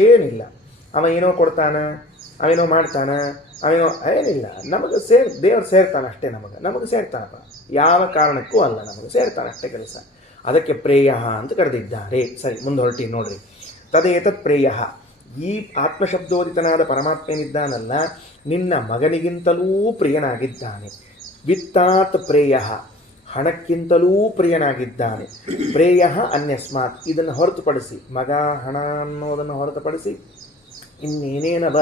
ಏನಿಲ್ಲ, ಅವ ಏನೋ ಕೊಡ್ತಾನ, ಅವೇನೋ ಮಾಡ್ತಾನ, ಅವೇನೋ ಏನಿಲ್ಲ, ನಮಗೆ ದೇವರು ಸೇರ್ತಾನೆ ಅಷ್ಟೇ. ನಮಗೆ ಸೇರ್ತಾನಪ್ಪ, ಯಾವ ಕಾರಣಕ್ಕೂ ಅಲ್ಲ, ನಮಗೆ ಸೇರ್ತಾನೆ ಅಷ್ಟೇ ಕೆಲಸ. ಅದಕ್ಕೆ ಪ್ರೇಯ ಅಂತ ಕರೆದಿದ್ದಾರೆ. ಸರಿ, ಮುಂದೆ ಹೊರಟಿ ನೋಡ್ರಿ. ತದೇತತ್ ಪ್ರೇಯ. ಈ ಆತ್ಮಶಬ್ದೋದಿತನಾದ ಪರಮಾತ್ಮ ಏನಿದ್ದಾನಲ್ಲ, ನಿನ್ನ ಮಗನಿಗಿಂತಲೂ ಪ್ರಿಯನಾಗಿದ್ದಾನೆ. ವಿತ್ತಾತ್ ಪ್ರೇಯ, ಹಣಕ್ಕಿಂತಲೂ ಪ್ರಿಯನಾಗಿದ್ದಾನೆ. ಪ್ರೇಯ ಅನ್ಯಸ್ಮಾತ್, ಇದನ್ನು ಹೊರತುಪಡಿಸಿ, ಮಗ ಹಣ ಅನ್ನೋದನ್ನು ಹೊರತುಪಡಿಸಿ ಇನ್ನೇನೇನವ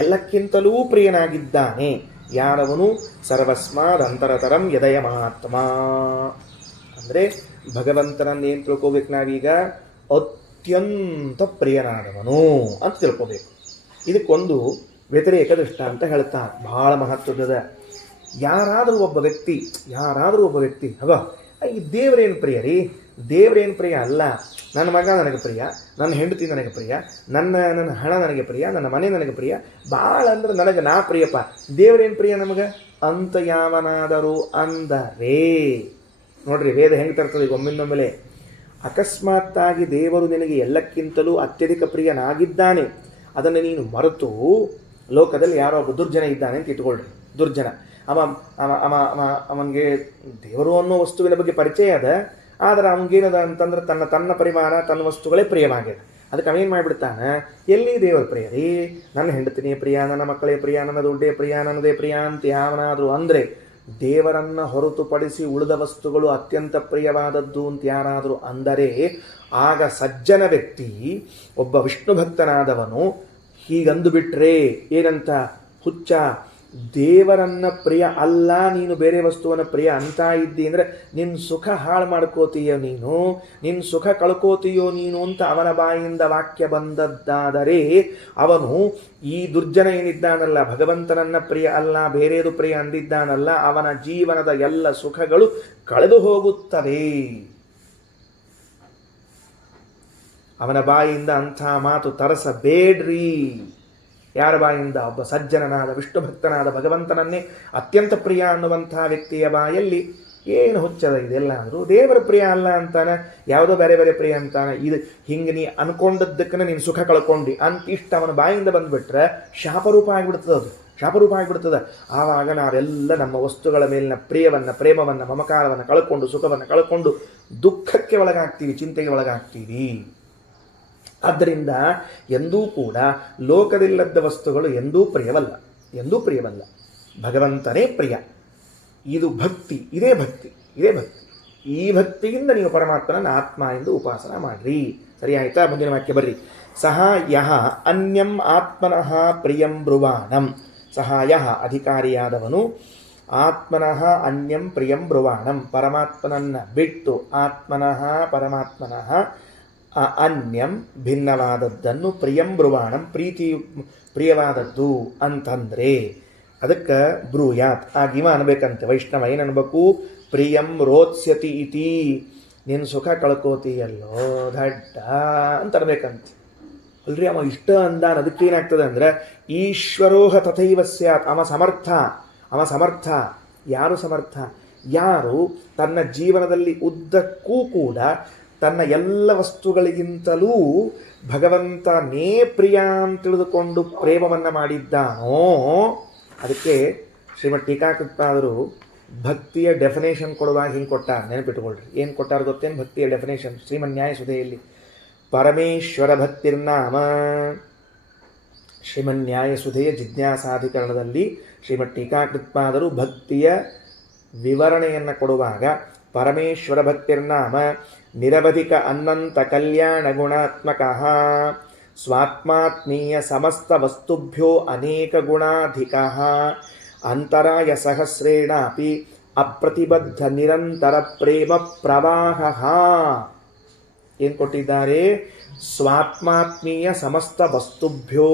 ಎಲ್ಲಕ್ಕಿಂತಲೂ ಪ್ರಿಯನಾಗಿದ್ದಾನೆ. ಯಾರವನು? ಸರ್ವಸ್ಮಾದಂತರತರಂ ಯದಯಮಾತ್ಮ. ಅಂದರೆ ಭಗವಂತನನ್ನೇನು ತಿಳ್ಕೋಬೇಕು ನಾವೀಗ? ಅತ್ಯಂತ ಪ್ರಿಯನಾದವನು ಅಂತ ತಿಳ್ಕೋಬೇಕು. ಇದಕ್ಕೊಂದು ವ್ಯತಿರೇಕ ದೃಷ್ಟಾಂತ ಹೇಳ್ತಾನೆ, ಬಹಳ ಮಹತ್ವದ. ಯಾರಾದರೂ ಒಬ್ಬ ವ್ಯಕ್ತಿ ಈ ದೇವರೇನು ಪ್ರಿಯ ರೀ? ದೇವರೇನು ಪ್ರಿಯ ಅಲ್ಲ. ನನ್ನ ಮಗ ನನಗೆ ಪ್ರಿಯ, ನನ್ನ ಹೆಂಡತಿ ನನಗೆ ಪ್ರಿಯ, ನನ್ನ ಹಣ ನನಗೆ ಪ್ರಿಯ, ನನ್ನ ಮನೆ ನನಗೆ ಪ್ರಿಯ, ಭಾಳ ಅಂದ್ರೆ ನನಗೆ ನಾ ಪ್ರಿಯಪ್ಪ. ದೇವರೇನು ಪ್ರಿಯ ನಮಗೆ ಅಂತ ಯಾವನಾದರೂ ಅಂದರೆ, ನೋಡ್ರಿ ವೇದ ಹೆಂಗೆ ತರ್ತದೆ ಒಮ್ಮಿಂದೊಮ್ಮೆಲೆ. ಅಕಸ್ಮಾತ್ತಾಗಿ ದೇವರು ನಿನಗೆ ಎಲ್ಲಕ್ಕಿಂತಲೂ ಅತ್ಯಧಿಕ ಪ್ರಿಯನಾಗಿದ್ದಾನೆ, ಅದನ್ನು ನೀನು ಮರೆತು ಲೋಕದಲ್ಲಿ ಯಾರೋ ಒಬ್ಬ ದುರ್ಜನ ಇದ್ದಾನೆ ಅಂತ ಇಟ್ಕೊಳ್ರಿ. ದುರ್ಜನ ಅವನಿಗೆ ದೇವರು ಅನ್ನೋ ವಸ್ತುವಿನ ಬಗ್ಗೆ ಪರಿಚಯ ಅದ, ಆದರೆ ಅವನಿಗೇನದ ಅಂತಂದ್ರೆ ತನ್ನ ಪರಿಮಾಣ, ತನ್ನ ವಸ್ತುಗಳೇ ಪ್ರಿಯವಾಗಿದೆ. ಅದಕ್ಕೆ ಅವೇನು ಮಾಡಿಬಿಡ್ತಾನೆ, ಎಲ್ಲಿ ದೇವರ ಪ್ರಿಯ ರೀ? ನನ್ನ ಹೆಂಡತಿನೇ ಪ್ರಿಯ, ನನ್ನ ಮಕ್ಕಳೇ ಪ್ರಿಯ, ನನ್ನ ದುಡ್ಡೇ ಪ್ರಿಯ, ನನ್ನದೇ ಪ್ರಿಯ ಅಂತ ಯಾವನಾದರೂ ಅಂದರೆ, ದೇವರನ್ನು ಹೊರತುಪಡಿಸಿ ಉಳಿದ ವಸ್ತುಗಳು ಅತ್ಯಂತ ಪ್ರಿಯವಾದದ್ದು ಅಂತ ಯಾರಾದರೂ ಅಂದರೆ, ಆಗ ಸಜ್ಜನ ವ್ಯಕ್ತಿ, ಒಬ್ಬ ವಿಷ್ಣು ಭಕ್ತನಾದವನು ಹೀಗಂದು ಬಿಟ್ರೆ ಏನಂತ? ಹುಚ್ಚ, ದೇವರನ್ನ ಪ್ರಿಯ ಅಲ್ಲ, ನೀನು ಬೇರೆ ವಸ್ತುವನ್ನ ಪ್ರಿಯ ಅಂತ ಇದ್ದಿ ಅಂದರೆ ನಿನ್ನ ಸುಖ ಹಾಳು ಮಾಡ್ಕೋತೀಯೋ ನೀನು, ನಿನ್ನ ಸುಖ ಕಳ್ಕೋತೀಯೋ ನೀನು ಅಂತ ಅವನ ಬಾಯಿಂದ ವಾಕ್ಯ ಬಂದದ್ದಾದರೆ, ಅವನು ಈ ದುರ್ಜನ ಏನಿದ್ದಾನಲ್ಲ, ಭಗವಂತನನ್ನ ಪ್ರಿಯ ಅಲ್ಲ ಬೇರೆದು ಪ್ರಿಯ ಅಂದಿದ್ದಾನಲ್ಲ, ಅವನ ಜೀವನದ ಎಲ್ಲ ಸುಖಗಳು ಕಳೆದು ಹೋಗುತ್ತವೆ. ಅವನ ಬಾಯಿಂದ ಅಂಥ ಮಾತು ತರಸಬೇಡ್ರಿ. ಯಾರ ಬಾಯಿಂದ? ಒಬ್ಬ ಸಜ್ಜನನಾದ ವಿಷ್ಣು ಭಕ್ತನಾದ ಭಗವಂತನನ್ನೇ ಅತ್ಯಂತ ಪ್ರಿಯ ಅನ್ನುವಂಥ ವ್ಯಕ್ತಿಯ ಬಾಯಲ್ಲಿ ಏನು ಹುಚ್ಚದ ಇದೆಲ್ಲ ಅಂದರು. ದೇವರ ಪ್ರಿಯ ಅಲ್ಲ ಅಂತಾನೆ, ಯಾವುದೋ ಬೇರೆ ಬೇರೆ ಪ್ರಿಯ ಅಂತಾನೆ. ಇದು ಹಿಂಗೆ ನೀ ಅನ್ಕೊಂಡದ್ದಕ್ಕನೆ ನೀನು ಸುಖ ಕಳ್ಕೊಂಡಿ ಅಂತ ಇಷ್ಟ ಅವನ ಬಾಯಿಂದ ಬಂದುಬಿಟ್ರೆ ಶಾಪರೂಪ ಆಗಿಬಿಡ್ತದೆ. ಅದು ಶಾಪರೂಪ ಆಗಿಬಿಡ್ತದೆ. ಆವಾಗ ನಾವೆಲ್ಲ ನಮ್ಮ ವಸ್ತುಗಳ ಮೇಲಿನ ಪ್ರೇಮವನ್ನು ಮಮಕಾರವನ್ನು ಕಳ್ಕೊಂಡು, ಸುಖವನ್ನು ಕಳ್ಕೊಂಡು ದುಃಖಕ್ಕೆ ಒಳಗಾಗ್ತೀವಿ, ಚಿಂತೆಗೆ ಒಳಗಾಗ್ತೀವಿ. ಆದ್ದರಿಂದ ಎಂದೂ ಕೂಡ ಲೋಕದಿಲ್ಲದ ವಸ್ತುಗಳು ಎಂದೂ ಪ್ರಿಯವಲ್ಲ. ಭಗವಂತನೇ ಪ್ರಿಯ. ಇದು ಭಕ್ತಿ, ಇದೇ ಭಕ್ತಿ. ಈ ಭಕ್ತಿಯಿಂದ ನೀವು ಪರಮಾತ್ಮನ ಆತ್ಮ ಎಂದು ಉಪಾಸನ ಮಾಡ್ರಿ. ಸರಿ ಆಯ್ತಾ? ಮುಂದಿನ ವಾಕ್ಯ ಬರ್ರಿ. ಸಹ ಯಹ ಅನ್ಯಂ ಆತ್ಮನಃ ಪ್ರಿಯಂ ಬ್ರುವಾಣಂ. ಸಹ ಯಹ ಅಧಿಕಾರಿಯಾದವನು, ಆತ್ಮನಃ ಅನ್ಯಂ ಪ್ರಿಯಂ ಬ್ರುವಾಣಂ, ಪರಮಾತ್ಮನನ್ನ ಬಿಟ್ಟು, ಆತ್ಮನಃ ಪರಮಾತ್ಮನಃ ಅನ್ಯಂ ಭಿನ್ನವಾದದ್ದನ್ನು, ಪ್ರಿಯಂ ಬ್ರುವಾಣಂ ಪ್ರಿಯವಾದದ್ದು ಅಂತಂದ್ರೆ ಅದಕ್ಕೆ ಬ್ರೂಯಾತ್ ಆಗಿವ ಅನ್ಬೇಕಂತೆ. ವೈಷ್ಣವ ಏನು ಅನ್ಬೇಕು? ಪ್ರಿಯಂ ರೋತ್ಸ್ಯತಿ ಇತಿ, ನಿನ್ನ ಸುಖ ಕಳ್ಕೋತೀಯಲ್ಲೋ ದಡ್ಡ ಅಂತ ಅನ್ಬೇಕಂತೆ. ಅಲ್ರಿ ಅವ ಇಷ್ಟ ಅಂದಾನ. ಅದಕ್ಕೇನಾಗ್ತದೆ ಅಂದ್ರೆ ಈಶ್ವರೋಹ ತಥೈವ ಸ್ಯಾತ್. ಅವ ಸಮರ್ಥ. ಯಾರು ಸಮರ್ಥ? ಯಾರು ತನ್ನ ಜೀವನದಲ್ಲಿ ಉದ್ದಕ್ಕೂ ಕೂಡ ತನ್ನ ಎಲ್ಲ ವಸ್ತುಗಳಿಗಿಂತಲೂ ಭಗವಂತನೇ ಪ್ರಿಯ ಅಂತ ತಿಳಿದುಕೊಂಡು ಪ್ರೇಮವನ್ನು ಮಾಡಿದ್ದಾನೋ. ಅದಕ್ಕೆ ಶ್ರೀಮದ್ ಟೀಕಾಕೃತ್ಪಾದರು ಭಕ್ತಿಯ ಡೆಫಿನೇಷನ್ ಕೊಡುವಾಗ ಹಿಂಗೆ ಕೊಟ್ಟಾರ, ನೆನಪಿಟ್ಟುಕೊಳ್ರಿ. ಏನು ಕೊಟ್ಟಾರ ಗೊತ್ತೇನು? ಭಕ್ತಿಯ ಡೆಫಿನೇಷನ್ ಶ್ರೀಮನ್ ನ್ಯಾಯ ಸುಧೆಯಲ್ಲಿ ಪರಮೇಶ್ವರ ಭಕ್ತಿರ್ನಾಮ. ಶ್ರೀಮನ್ ನ್ಯಾಯ ಸುಧೆಯ ಜಿಜ್ಞಾಸಾಧಿಕರಣದಲ್ಲಿ ಶ್ರೀಮದ್ ಟೀಕಾಕೃತ್ಪಾದರು ಭಕ್ತಿಯ ವಿವರಣೆಯನ್ನು ಕೊಡುವಾಗ ಪರಮೇಶ್ವರ ಭಕ್ತಿರ್ನಾಮ ನಿರವಧಿಕ ಅನಂತ ಕಲ್ಯಾಣ ಗುಣಾತ್ಮಕ ಸ್ವಾತ್ಮಾತ್ಮೀಯ ಸಮಸ್ತ ವಸ್ತುಭ್ಯೋ ಅನೇಕ ಗುಣಾಧಿಕ ಅಂತರಾಯ ಸಹಸ್ರೇಣಾಪಿ ಅಪ್ರತಿಬದ್ಧ ನಿರಂತರ ಪ್ರೇಮ ಪ್ರವಾಹ. ಏನು ಕೊಟ್ಟಿದ್ದಾರೆ? ಸ್ವಾತ್ಮಾತ್ಮೀಯ ಸಮಸ್ತ ವಸ್ತುಭ್ಯೋ,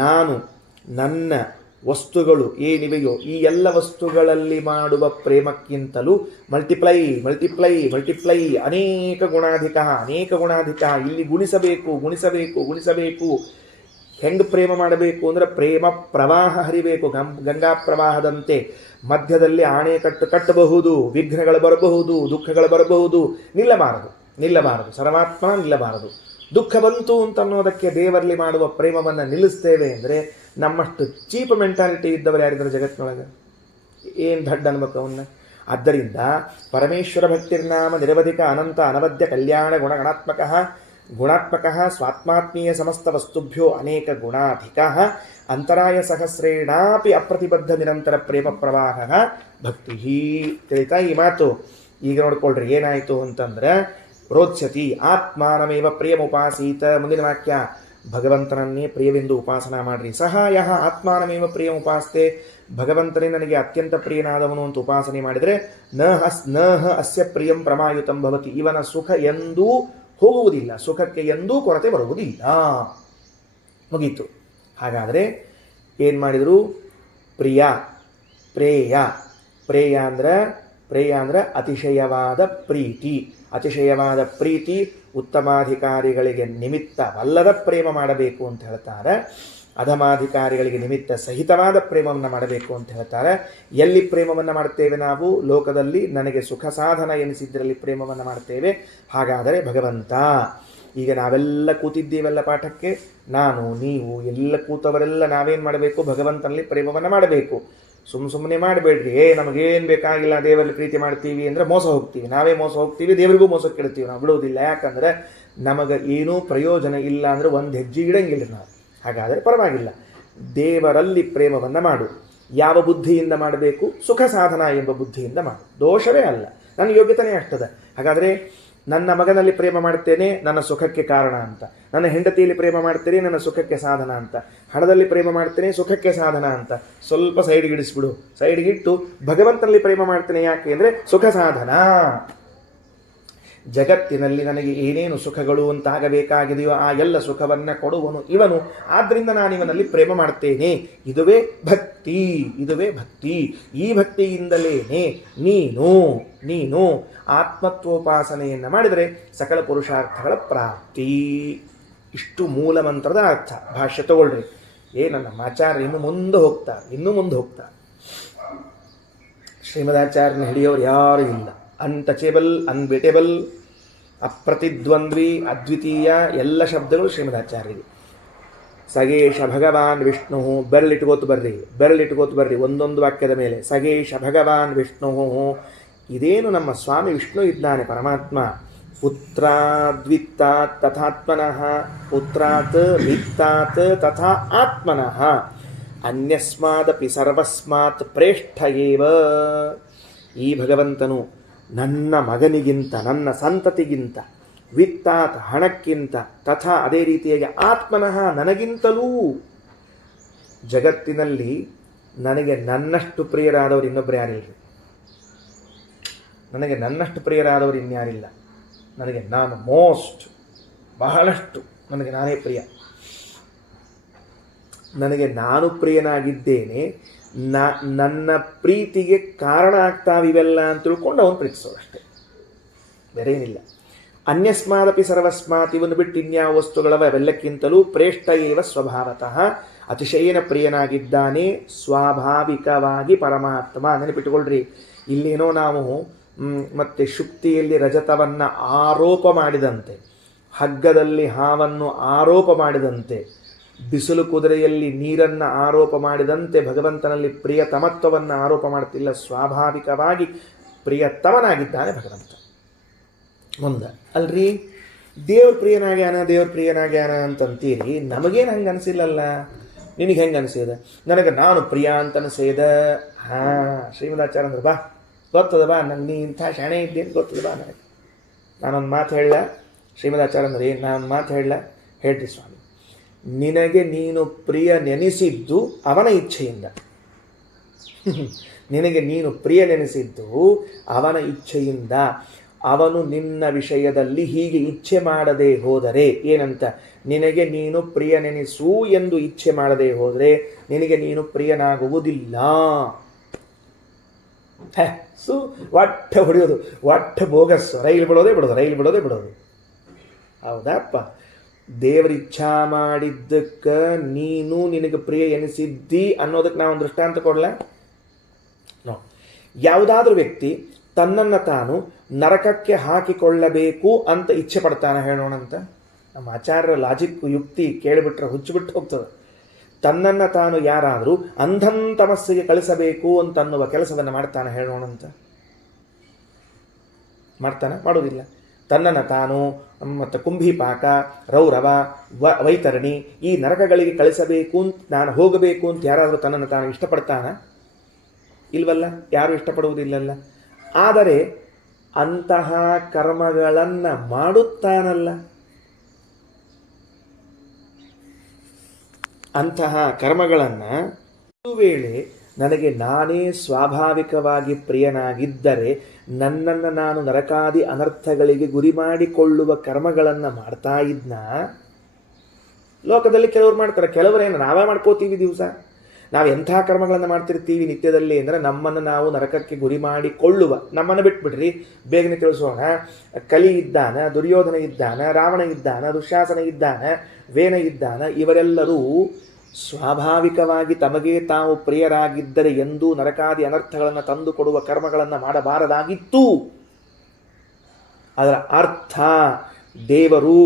ನಾನು ನನ್ನ ವಸ್ತುಗಳು ಏನಿವೆಯೋ ಈ ಎಲ್ಲ ವಸ್ತುಗಳಲ್ಲಿ ಮಾಡುವ ಪ್ರೇಮಕ್ಕಿಂತಲೂ ಮಲ್ಟಿಪ್ಲೈ ಅನೇಕ ಗುಣಾಧಿಕ. ಇಲ್ಲಿ ಗುಣಿಸಬೇಕು. ಹೆಂಗೆ ಪ್ರೇಮ ಮಾಡಬೇಕು ಅಂದರೆ ಪ್ರೇಮ ಪ್ರವಾಹ ಹರಿಬೇಕು, ಗಂಗಾ ಪ್ರವಾಹದಂತೆ. ಮಧ್ಯದಲ್ಲಿ ಆಣೆಕಟ್ಟು ಕಟ್ಟಬಹುದು, ವಿಘ್ನಗಳು ಬರಬಹುದು, ದುಃಖಗಳು ಬರಬಹುದು, ನಿಲ್ಲಬಾರದು. ಸರ್ವಾತ್ಮ ನಿಲ್ಲಬಾರದು. ದುಃಖ ಬಂತು ಅಂತ ಅನ್ನೋದಕ್ಕೆ ದೇವರಲ್ಲಿ ಮಾಡುವ ಪ್ರೇಮವನ್ನು ನಿಲ್ಲಿಸ್ತೇವೆ ಅಂದರೆ ನಮ್ಮಷ್ಟು ಚೀಪ್ ಮೆಂಟಾಲಿಟಿ ಇದ್ದವರು ಯಾರಿದ್ದಾರೆ ಜಗತ್ತಿನೊಳಗೆ? ಏನು ದಡ್ಡ ಅನ್ಬೇಕು ಅವನ್ನ. ಆದ್ದರಿಂದ ಪರಮೇಶ್ವರ ಭಕ್ತಿರ್ನಾಮ ನಿರವಧಿಕ ಅನಂತ ಅನವದ್ಯ ಕಲ್ಯಾಣ ಗುಣಗಣಾತ್ಮಕ ಗುಣಾತ್ಮಕಃ ಸ್ವಾತ್ಮಾತ್ಮೀಯ ಸಮಸ್ತ ವಸ್ತುಭ್ಯೋ ಅನೇಕ ಗುಣಾಧಿಕಃ ಅಂತರಾಯ ಸಹಸ್ರೇಣಾಪಿ ಅಪ್ರತಿಬದ್ಧ ನಿರಂತರ ಪ್ರೇಮ ಪ್ರವಾಹ ಭಕ್ತಿ. ತಿಳಿತಾ ಈ ಮಾತು? ಈಗ ನೋಡ್ಕೊಳ್ರಿ ಏನಾಯಿತು ಅಂತಂದ್ರೆ, ರೋಚ್ಯತಿ ಆತ್ಮಾನಮೇವ ಪ್ರಿಯಮುಪಾಸೀತ. ಮುಂದಿನ ವಾಕ್ಯ, ಭಗವಂತನನ್ನೇ ಪ್ರಿಯವೆಂದು ಉಪಾಸನಾ ಮಾಡ್ರಿ. ಸಹಾಯ ಆತ್ಮಾನಮೇವ ಪ್ರಿಯಮುಪಾಸ್ತೆ. ಭಗವಂತನೇ ನನಗೆ ಅತ್ಯಂತ ಪ್ರಿಯನಾದವನು ಅಂತ ಉಪಾಸನೆ ಮಾಡಿದರೆ ನ ಅಸ್ಯ ಪ್ರಿಯಂ ಪ್ರಮಾಯುತಂ ಭವತಿ. ಇವನ ಸುಖ ಎಂದೂ ಹೋಗುವುದಿಲ್ಲ, ಸುಖಕ್ಕೆ ಎಂದೂ ಕೊರತೆ ಬರುವುದಿಲ್ಲ. ಮುಗೀತು. ಹಾಗಾದರೆ ಏನು ಮಾಡಿದರು? ಪ್ರಿಯ, ಪ್ರೇಯ. ಪ್ರೇಯ ಅಂದ್ರೆ ಅತಿಶಯವಾದ ಪ್ರೀತಿ. ಅತಿಶಯವಾದ ಪ್ರೀತಿ ಉತ್ತಮಾಧಿಕಾರಿಗಳಿಗೆ ನಿಮಿತ್ತವಲ್ಲದ ಪ್ರೇಮ ಮಾಡಬೇಕು ಅಂತ ಹೇಳ್ತಾರೆ. ಅಧಮಾಧಿಕಾರಿಗಳಿಗೆ ನಿಮಿತ್ತ ಸಹಿತವಾದ ಪ್ರೇಮವನ್ನು ಮಾಡಬೇಕು ಅಂತ ಹೇಳ್ತಾರೆ. ಎಲ್ಲಿ ಪ್ರೇಮವನ್ನು ಮಾಡ್ತೇವೆ ನಾವು? ಲೋಕದಲ್ಲಿ ನನಗೆ ಸುಖ ಸಾಧನ ಎನಿಸಿದ್ದರಲ್ಲಿ ಪ್ರೇಮವನ್ನು ಮಾಡ್ತೇವೆ. ಹಾಗಾದರೆ ಭಗವಂತ, ಈಗ ನಾವೆಲ್ಲ ಕೂತಿದ್ದೀವೆಲ್ಲ ಪಾಠಕ್ಕೆ, ನಾನು ನೀವು ಎಲ್ಲ ಕೂತವರೆಲ್ಲ ನಾವೇನು ಮಾಡಬೇಕು? ಭಗವಂತನಲ್ಲಿ ಪ್ರೇಮವನ್ನು ಮಾಡಬೇಕು. ಸುಮ್ಮನೆ ಮಾಡಬೇಡ್ರಿ. ನಮಗೇನು ಬೇಕಾಗಿಲ್ಲ, ದೇವರಲ್ಲಿ ಪ್ರೀತಿ ಮಾಡ್ತೀವಿ ಅಂದರೆ ಮೋಸ ಹೋಗ್ತೀವಿ. ನಾವೇ ಮೋಸ ಹೋಗ್ತೀವಿ, ದೇವರಿಗೂ ಮೋಸಕ್ಕೆ ಇಡ್ತೀವಿ. ನಾವು ಬಿಡುವುದಿಲ್ಲ. ಯಾಕಂದರೆ ನಮಗೆ ಏನೂ ಪ್ರಯೋಜನ ಇಲ್ಲ ಅಂದರೆ ಒಂದು ಹೆಜ್ಜೆ ಇಡಂಗಿಲ್ಲ ನಾವು. ಹಾಗಾದರೆ ಪರವಾಗಿಲ್ಲ, ದೇವರಲ್ಲಿ ಪ್ರೇಮವನ್ನು ಮಾಡು. ಯಾವ ಬುದ್ಧಿಯಿಂದ ಮಾಡಬೇಕು? ಸುಖ ಸಾಧನ ಎಂಬ ಬುದ್ಧಿಯಿಂದ ಮಾಡು. ದೋಷವೇ ಅಲ್ಲ, ನನ್ನ ಯೋಗ್ಯತೆಯೇ ಆಗ್ತದೆ. ಹಾಗಾದರೆ ನನ್ನ ಮಗನಲ್ಲಿ ಪ್ರೇಮ ಮಾಡ್ತೇನೆ, ನನ್ನ ಸುಖಕ್ಕೆ ಕಾರಣ ಅಂತ. ನನ್ನ ಹೆಂಡತಿಯಲ್ಲಿ ಪ್ರೇಮ ಮಾಡ್ತೇನೆ, ನನ್ನ ಸುಖಕ್ಕೆ ಸಾಧನ ಅಂತ. ಹಣದಲ್ಲಿ ಪ್ರೇಮ ಮಾಡ್ತೇನೆ, ಸುಖಕ್ಕೆ ಸಾಧನ ಅಂತ. ಸ್ವಲ್ಪ ಸೈಡ್ಗೆ ಇಡಿಸ್ಬಿಡು. ಸೈಡ್ಗಿಟ್ಟು ಭಗವಂತನಲ್ಲಿ ಪ್ರೇಮ ಮಾಡ್ತೇನೆ. ಯಾಕೆ ಅಂದರೆ ಸುಖ ಸಾಧನ. ಜಗತ್ತಿನಲ್ಲಿ ನನಗೆ ಏನೇನು ಸುಖಗಳು ಅಂತಾಗಬೇಕಾಗಿದೆಯೋ ಆ ಎಲ್ಲ ಸುಖವನ್ನು ಕೊಡುವನು ಇವನು. ಆದ್ದರಿಂದ ನಾನು ಇವನಲ್ಲಿ ಪ್ರೇಮ ಮಾಡ್ತೇನೆ. ಇದುವೇ ಭಕ್ತಿ, ಇದುವೇ ಭಕ್ತಿ. ಈ ಭಕ್ತಿಯಿಂದಲೇನೆ ನೀನು ಆತ್ಮತ್ವೋಪಾಸನೆಯನ್ನು ಮಾಡಿದರೆ ಸಕಲ ಪುರುಷಾರ್ಥಗಳ ಪ್ರಾಪ್ತಿ. ಇಷ್ಟು ಮೂಲ ಮಂತ್ರದ ಅರ್ಥ. ಭಾಷ್ಯ ತಗೊಳ್ರಿ. ನಮ್ಮ ಆಚಾರ್ಯ ಇನ್ನೂ ಮುಂದೆ ಹೋಗ್ತಾರೆ. ಶ್ರೀಮದಾಚಾರ್ಯನ ಹಿಡಿಯೋರು ಯಾರೂ ಇಲ್ಲ. ಅನ್ಟಚೇಬಲ್, ಅನ್ಬಿಟೇಬಲ್, ಅಪ್ರತಿದ್ವಂದ್ವಿ, ಅದ್ವಿತೀಯ ಎಲ್ಲ ಶಬ್ದಗಳು ಶ್ರೀಮದಾಚಾರ್ಯರಿಗೆ. ಸಗೇಶ ಭಗವಾನ್ ವಿಷ್ಣು. ಬೆರಳಿಟ್ಕೋತು ಬರ್ರಿ ಒಂದೊಂದು ವಾಕ್ಯದ ಮೇಲೆ. ಸಗೇಶ ಭಗವಾನ್ ವಿಷ್ಣು. ಇದೇನು ನಮ್ಮ ಸ್ವಾಮಿ ವಿಷ್ಣು ಇದ್ದಾನೆ, ಪರಮಾತ್ಮ. ಪುತ್ರಾದ್ವಿತ್ತಾತ್ ತಥಾತ್ಮನಃ. ಪುತ್ರಾತ್ ವಿತ್ತಾತ್ ತಥಾ ಆತ್ಮನಃ. ಅನ್ಯಸ್ಮಾದಪಿ ಸರ್ವಸ್ಮಾತ್ ಪ್ರೇಷ್ಠ ಏವ. ಈ ಭಗವಂತನು ನನ್ನ ಮಗನಿಗಿಂತ, ನನ್ನ ಸಂತತಿಗಿಂತ, ವಿತ್ತಾತ್ ಹಣಕ್ಕಿಂತ, ತಥಾ ಅದೇ ರೀತಿಯಾಗಿ ಆತ್ಮನಃ ನನಗಿಂತಲೂ. ಜಗತ್ತಿನಲ್ಲಿ ನನಗೆ ನನ್ನಷ್ಟು ಪ್ರಿಯರಾದವರು ಇನ್ನೊಬ್ಬರು ಯಾರಿಲ್ಲ. ನನಗೆ ನನ್ನಷ್ಟು ಪ್ರಿಯರಾದವರು ಇನ್ಯಾರಿಲ್ಲ. ನನಗೆ ನಾನು ಬಹಳಷ್ಟು ನನಗೆ ನಾನೇ ಪ್ರಿಯ. ನನಗೆ ನಾನು ಪ್ರಿಯನಾಗಿದ್ದೇನೆ. ನನ್ನ ಪ್ರೀತಿಗೆ ಕಾರಣ ಆಗ್ತಾವಿವೆಲ್ಲ ಅಂತ ತಿಳ್ಕೊಂಡು ಅವನು ಪ್ರೀತಿಸೋದಷ್ಟೇ, ಬೇರೆ ಏನಿಲ್ಲ. ಅನ್ಯಸ್ಮಾದಪಿ ಸರ್ವಸ್ಮಾತ್. ಇವನು ಬಿಟ್ಟು ಇನ್ಯಾವ ವಸ್ತುಗಳವ ಅವೆಲ್ಲಕ್ಕಿಂತಲೂ ಪ್ರೇಷ್ಠ ಏವ ಸ್ವಭಾವತಃ. ಅತಿಶಯನ ಪ್ರಿಯನಾಗಿದ್ದಾನೆ ಸ್ವಾಭಾವಿಕವಾಗಿ ಪರಮಾತ್ಮ. ನೆನಪಿಟ್ಟುಕೊಳ್ರಿ, ಇಲ್ಲೇನೋ ನಾವು ಮತ್ತೆ ಶುಕ್ತಿಯಲ್ಲಿ ರಜತವನ್ನು ಆರೋಪ ಮಾಡಿದಂತೆ, ಹಗ್ಗದಲ್ಲಿ ಹಾವನ್ನು ಆರೋಪ ಮಾಡಿದಂತೆ, ಬಿಸಿಲು ಕುದುರೆಯಲ್ಲಿ ನೀರನ್ನು ಆರೋಪ ಮಾಡಿದಂತೆ ಭಗವಂತನಲ್ಲಿ ಪ್ರಿಯತಮತ್ವವನ್ನು ಆರೋಪ ಮಾಡ್ತಿಲ್ಲ. ಸ್ವಾಭಾವಿಕವಾಗಿ ಪ್ರಿಯತಮನಾಗಿದ್ದಾನೆ ಭಗವಂತ. ಮುಂದೆ ಅಲ್ರಿ, ದೇವ್ರ ಪ್ರಿಯನಾಗ್ಯಾನ ಅಂತಂತೀರಿ. ನಮಗೇನು ಹಂಗೆ ಅನಿಸಿಲ್ಲಲ್ಲ. ನಿನಗೆ ಹೆಂಗೆ ಅನಿಸಿದ? ನನಗೆ ನಾನು ಪ್ರಿಯ ಅಂತ ಅನಿಸಿದ. ಶ್ರೀಮದಾಚಾರ್ಯ ಅಂದ್ರೆ ಬಾ ಗೊತ್ತದ ಬಾ, ನಂಗೆ ನೀ ಇಂಥ ಶಾಣೆ ಇದ್ದೇನು ಗೊತ್ತದ ಬಾ. ನಾನೊಂದು ಮಾತು ಹೇಳ. ಶ್ರೀಮದಾಚಾರ್ಯ ಅಂದ್ರೆ ನಾನೊಂದು ಮಾತು ಹೇಳ. ಹೇಳ್ರಿ ಸ್ವಾಮಿ, ನಿನಗೆ ನೀನು ಪ್ರಿಯ ನೆನೆಸಿದ್ದು ಅವನ ಇಚ್ಛೆಯಿಂದ. ನಿನಗೆ ನೀನು ಪ್ರಿಯ ನೆನೆಸಿದ್ದು ಅವನ ಇಚ್ಛೆಯಿಂದ. ಅವನು ನಿನ್ನ ವಿಷಯದಲ್ಲಿ ಹೀಗೆ ಇಚ್ಛೆ ಮಾಡದೆ ಹೋದರೆ ಏನಂತ? ನಿನಗೆ ನೀನು ಪ್ರಿಯ ನೆನೆಸು ಎಂದು ಇಚ್ಛೆ ಮಾಡದೆ ಹೋದರೆ ನಿನಗೆ ನೀನು ಪ್ರಿಯನಾಗುವುದಿಲ್ಲ. ಒಟ್ಟ ಹೊಡೆಯೋದು, ಒಟ್ಟ ಬೋಗಸ್. ರೈಲು ಬಿಡೋದೇ. ಹೌದಪ್ಪ. ದೇವರ ಇಚ್ಛಾ ಮಾಡಿದ್ದಕ್ಕೆ ನೀನು ನಿನಗೆ ಪ್ರಿಯ ಎನಿಸಿದ್ದಿ ಅನ್ನೋದಕ್ಕೆ ನಾವೊಂದು ದೃಷ್ಟಾಂತ ಕೊಡಲ. ಯಾವುದಾದ್ರೂ ವ್ಯಕ್ತಿ ತನ್ನನ್ನು ತಾನು ನರಕಕ್ಕೆ ಹಾಕಿಕೊಳ್ಳಬೇಕು ಅಂತ ಇಚ್ಛೆ ಪಡ್ತಾನೆ ಹೇಳೋಣಂತ. ನಮ್ಮ ಆಚಾರ್ಯರ ಲಾಜಿಕ್ ಯುಕ್ತಿ ಕೇಳಿಬಿಟ್ರೆ ಹುಚ್ಚಿಬಿಟ್ಟು ಹೋಗ್ತದೆ. ತನ್ನನ್ನು ತಾನು ಯಾರಾದರೂ ಅಂಧಂ ತಮಸ್ಸಿಗೆ ಕಳಿಸಬೇಕು ಅಂತನ್ನುವ ಕೆಲಸವನ್ನು ಮಾಡ್ತಾನೆ ಹೇಳೋಣಂತ. ಮಾಡ್ತಾನೆ? ಮಾಡೋದಿಲ್ಲ. ತನ್ನನ್ನು ತಾನು ಮತ್ತು ಕುಂಭಿಪಾಕ, ರೌರವ, ವೈತರಣಿ ಈ ನರಕಗಳಿಗೆ ಕಳಿಸಬೇಕು ಅಂತ, ನಾನು ಹೋಗಬೇಕು ಅಂತ ಯಾರಾದರೂ ತನ್ನನ್ನು ತಾನು ಇಷ್ಟಪಡ್ತಾನ? ಇಲ್ವಲ್ಲ, ಯಾರು ಇಷ್ಟಪಡುವುದಿಲ್ಲಲ್ಲ. ಆದರೆ ಅಂತಹ ಕರ್ಮಗಳನ್ನು ಮಾಡುತ್ತಾನಲ್ಲ, ಅಂತಹ ಕರ್ಮಗಳನ್ನು ಒಂದು ವೇಳೆ ನನಗೆ ನಾನೇ ಸ್ವಾಭಾವಿಕವಾಗಿ ಪ್ರಿಯನಾಗಿದ್ದರೆ ನನ್ನನ್ನು ನಾನು ನರಕಾದಿ ಅನರ್ಥಗಳಿಗೆ ಗುರಿ ಮಾಡಿಕೊಳ್ಳುವ ಕರ್ಮಗಳನ್ನು ಮಾಡ್ತಾ ಇದ್ನ. ಲೋಕದಲ್ಲಿ ಕೆಲವರು ಮಾಡ್ತಾರೆ, ಕೆಲವರೇನು ನಾವೇ ಮಾಡ್ಕೋತೀವಿ. ದಿವಸ ನಾವು ಎಂಥ ಕರ್ಮಗಳನ್ನು ಮಾಡ್ತಿರ್ತೀವಿ ನಿತ್ಯದಲ್ಲಿ ಅಂದರೆ ನಮ್ಮನ್ನು ನಾವು ನರಕಕ್ಕೆ ಗುರಿ ಮಾಡಿಕೊಳ್ಳುವ. ನಮ್ಮನ್ನು ಬಿಟ್ಬಿಡ್ರಿ, ಬೇಗನೆ ತಿಳಿಸೋಣ. ಕಲಿ ಇದ್ದಾನ, ದುರ್ಯೋಧನ ಇದ್ದಾನ, ರಾವಣ ಇದ್ದಾನ, ದುಶ್ಯಾಸನ ಇದ್ದಾನ, ವೇನ ಇದ್ದಾನ. ಇವರೆಲ್ಲರೂ ಸ್ವಾಭಾವಿಕವಾಗಿ ತಮಗೆ ತಾವು ಪ್ರಿಯರಾಗಿದ್ದರೆ ಎಂದೂ ನರಕಾದಿ ಅನರ್ಥಗಳನ್ನು ತಂದು ಕೊಡುವ ಕರ್ಮಗಳನ್ನು ಮಾಡಬಾರದಾಗಿತ್ತು. ಅದರ ಅರ್ಥ ದೇವರು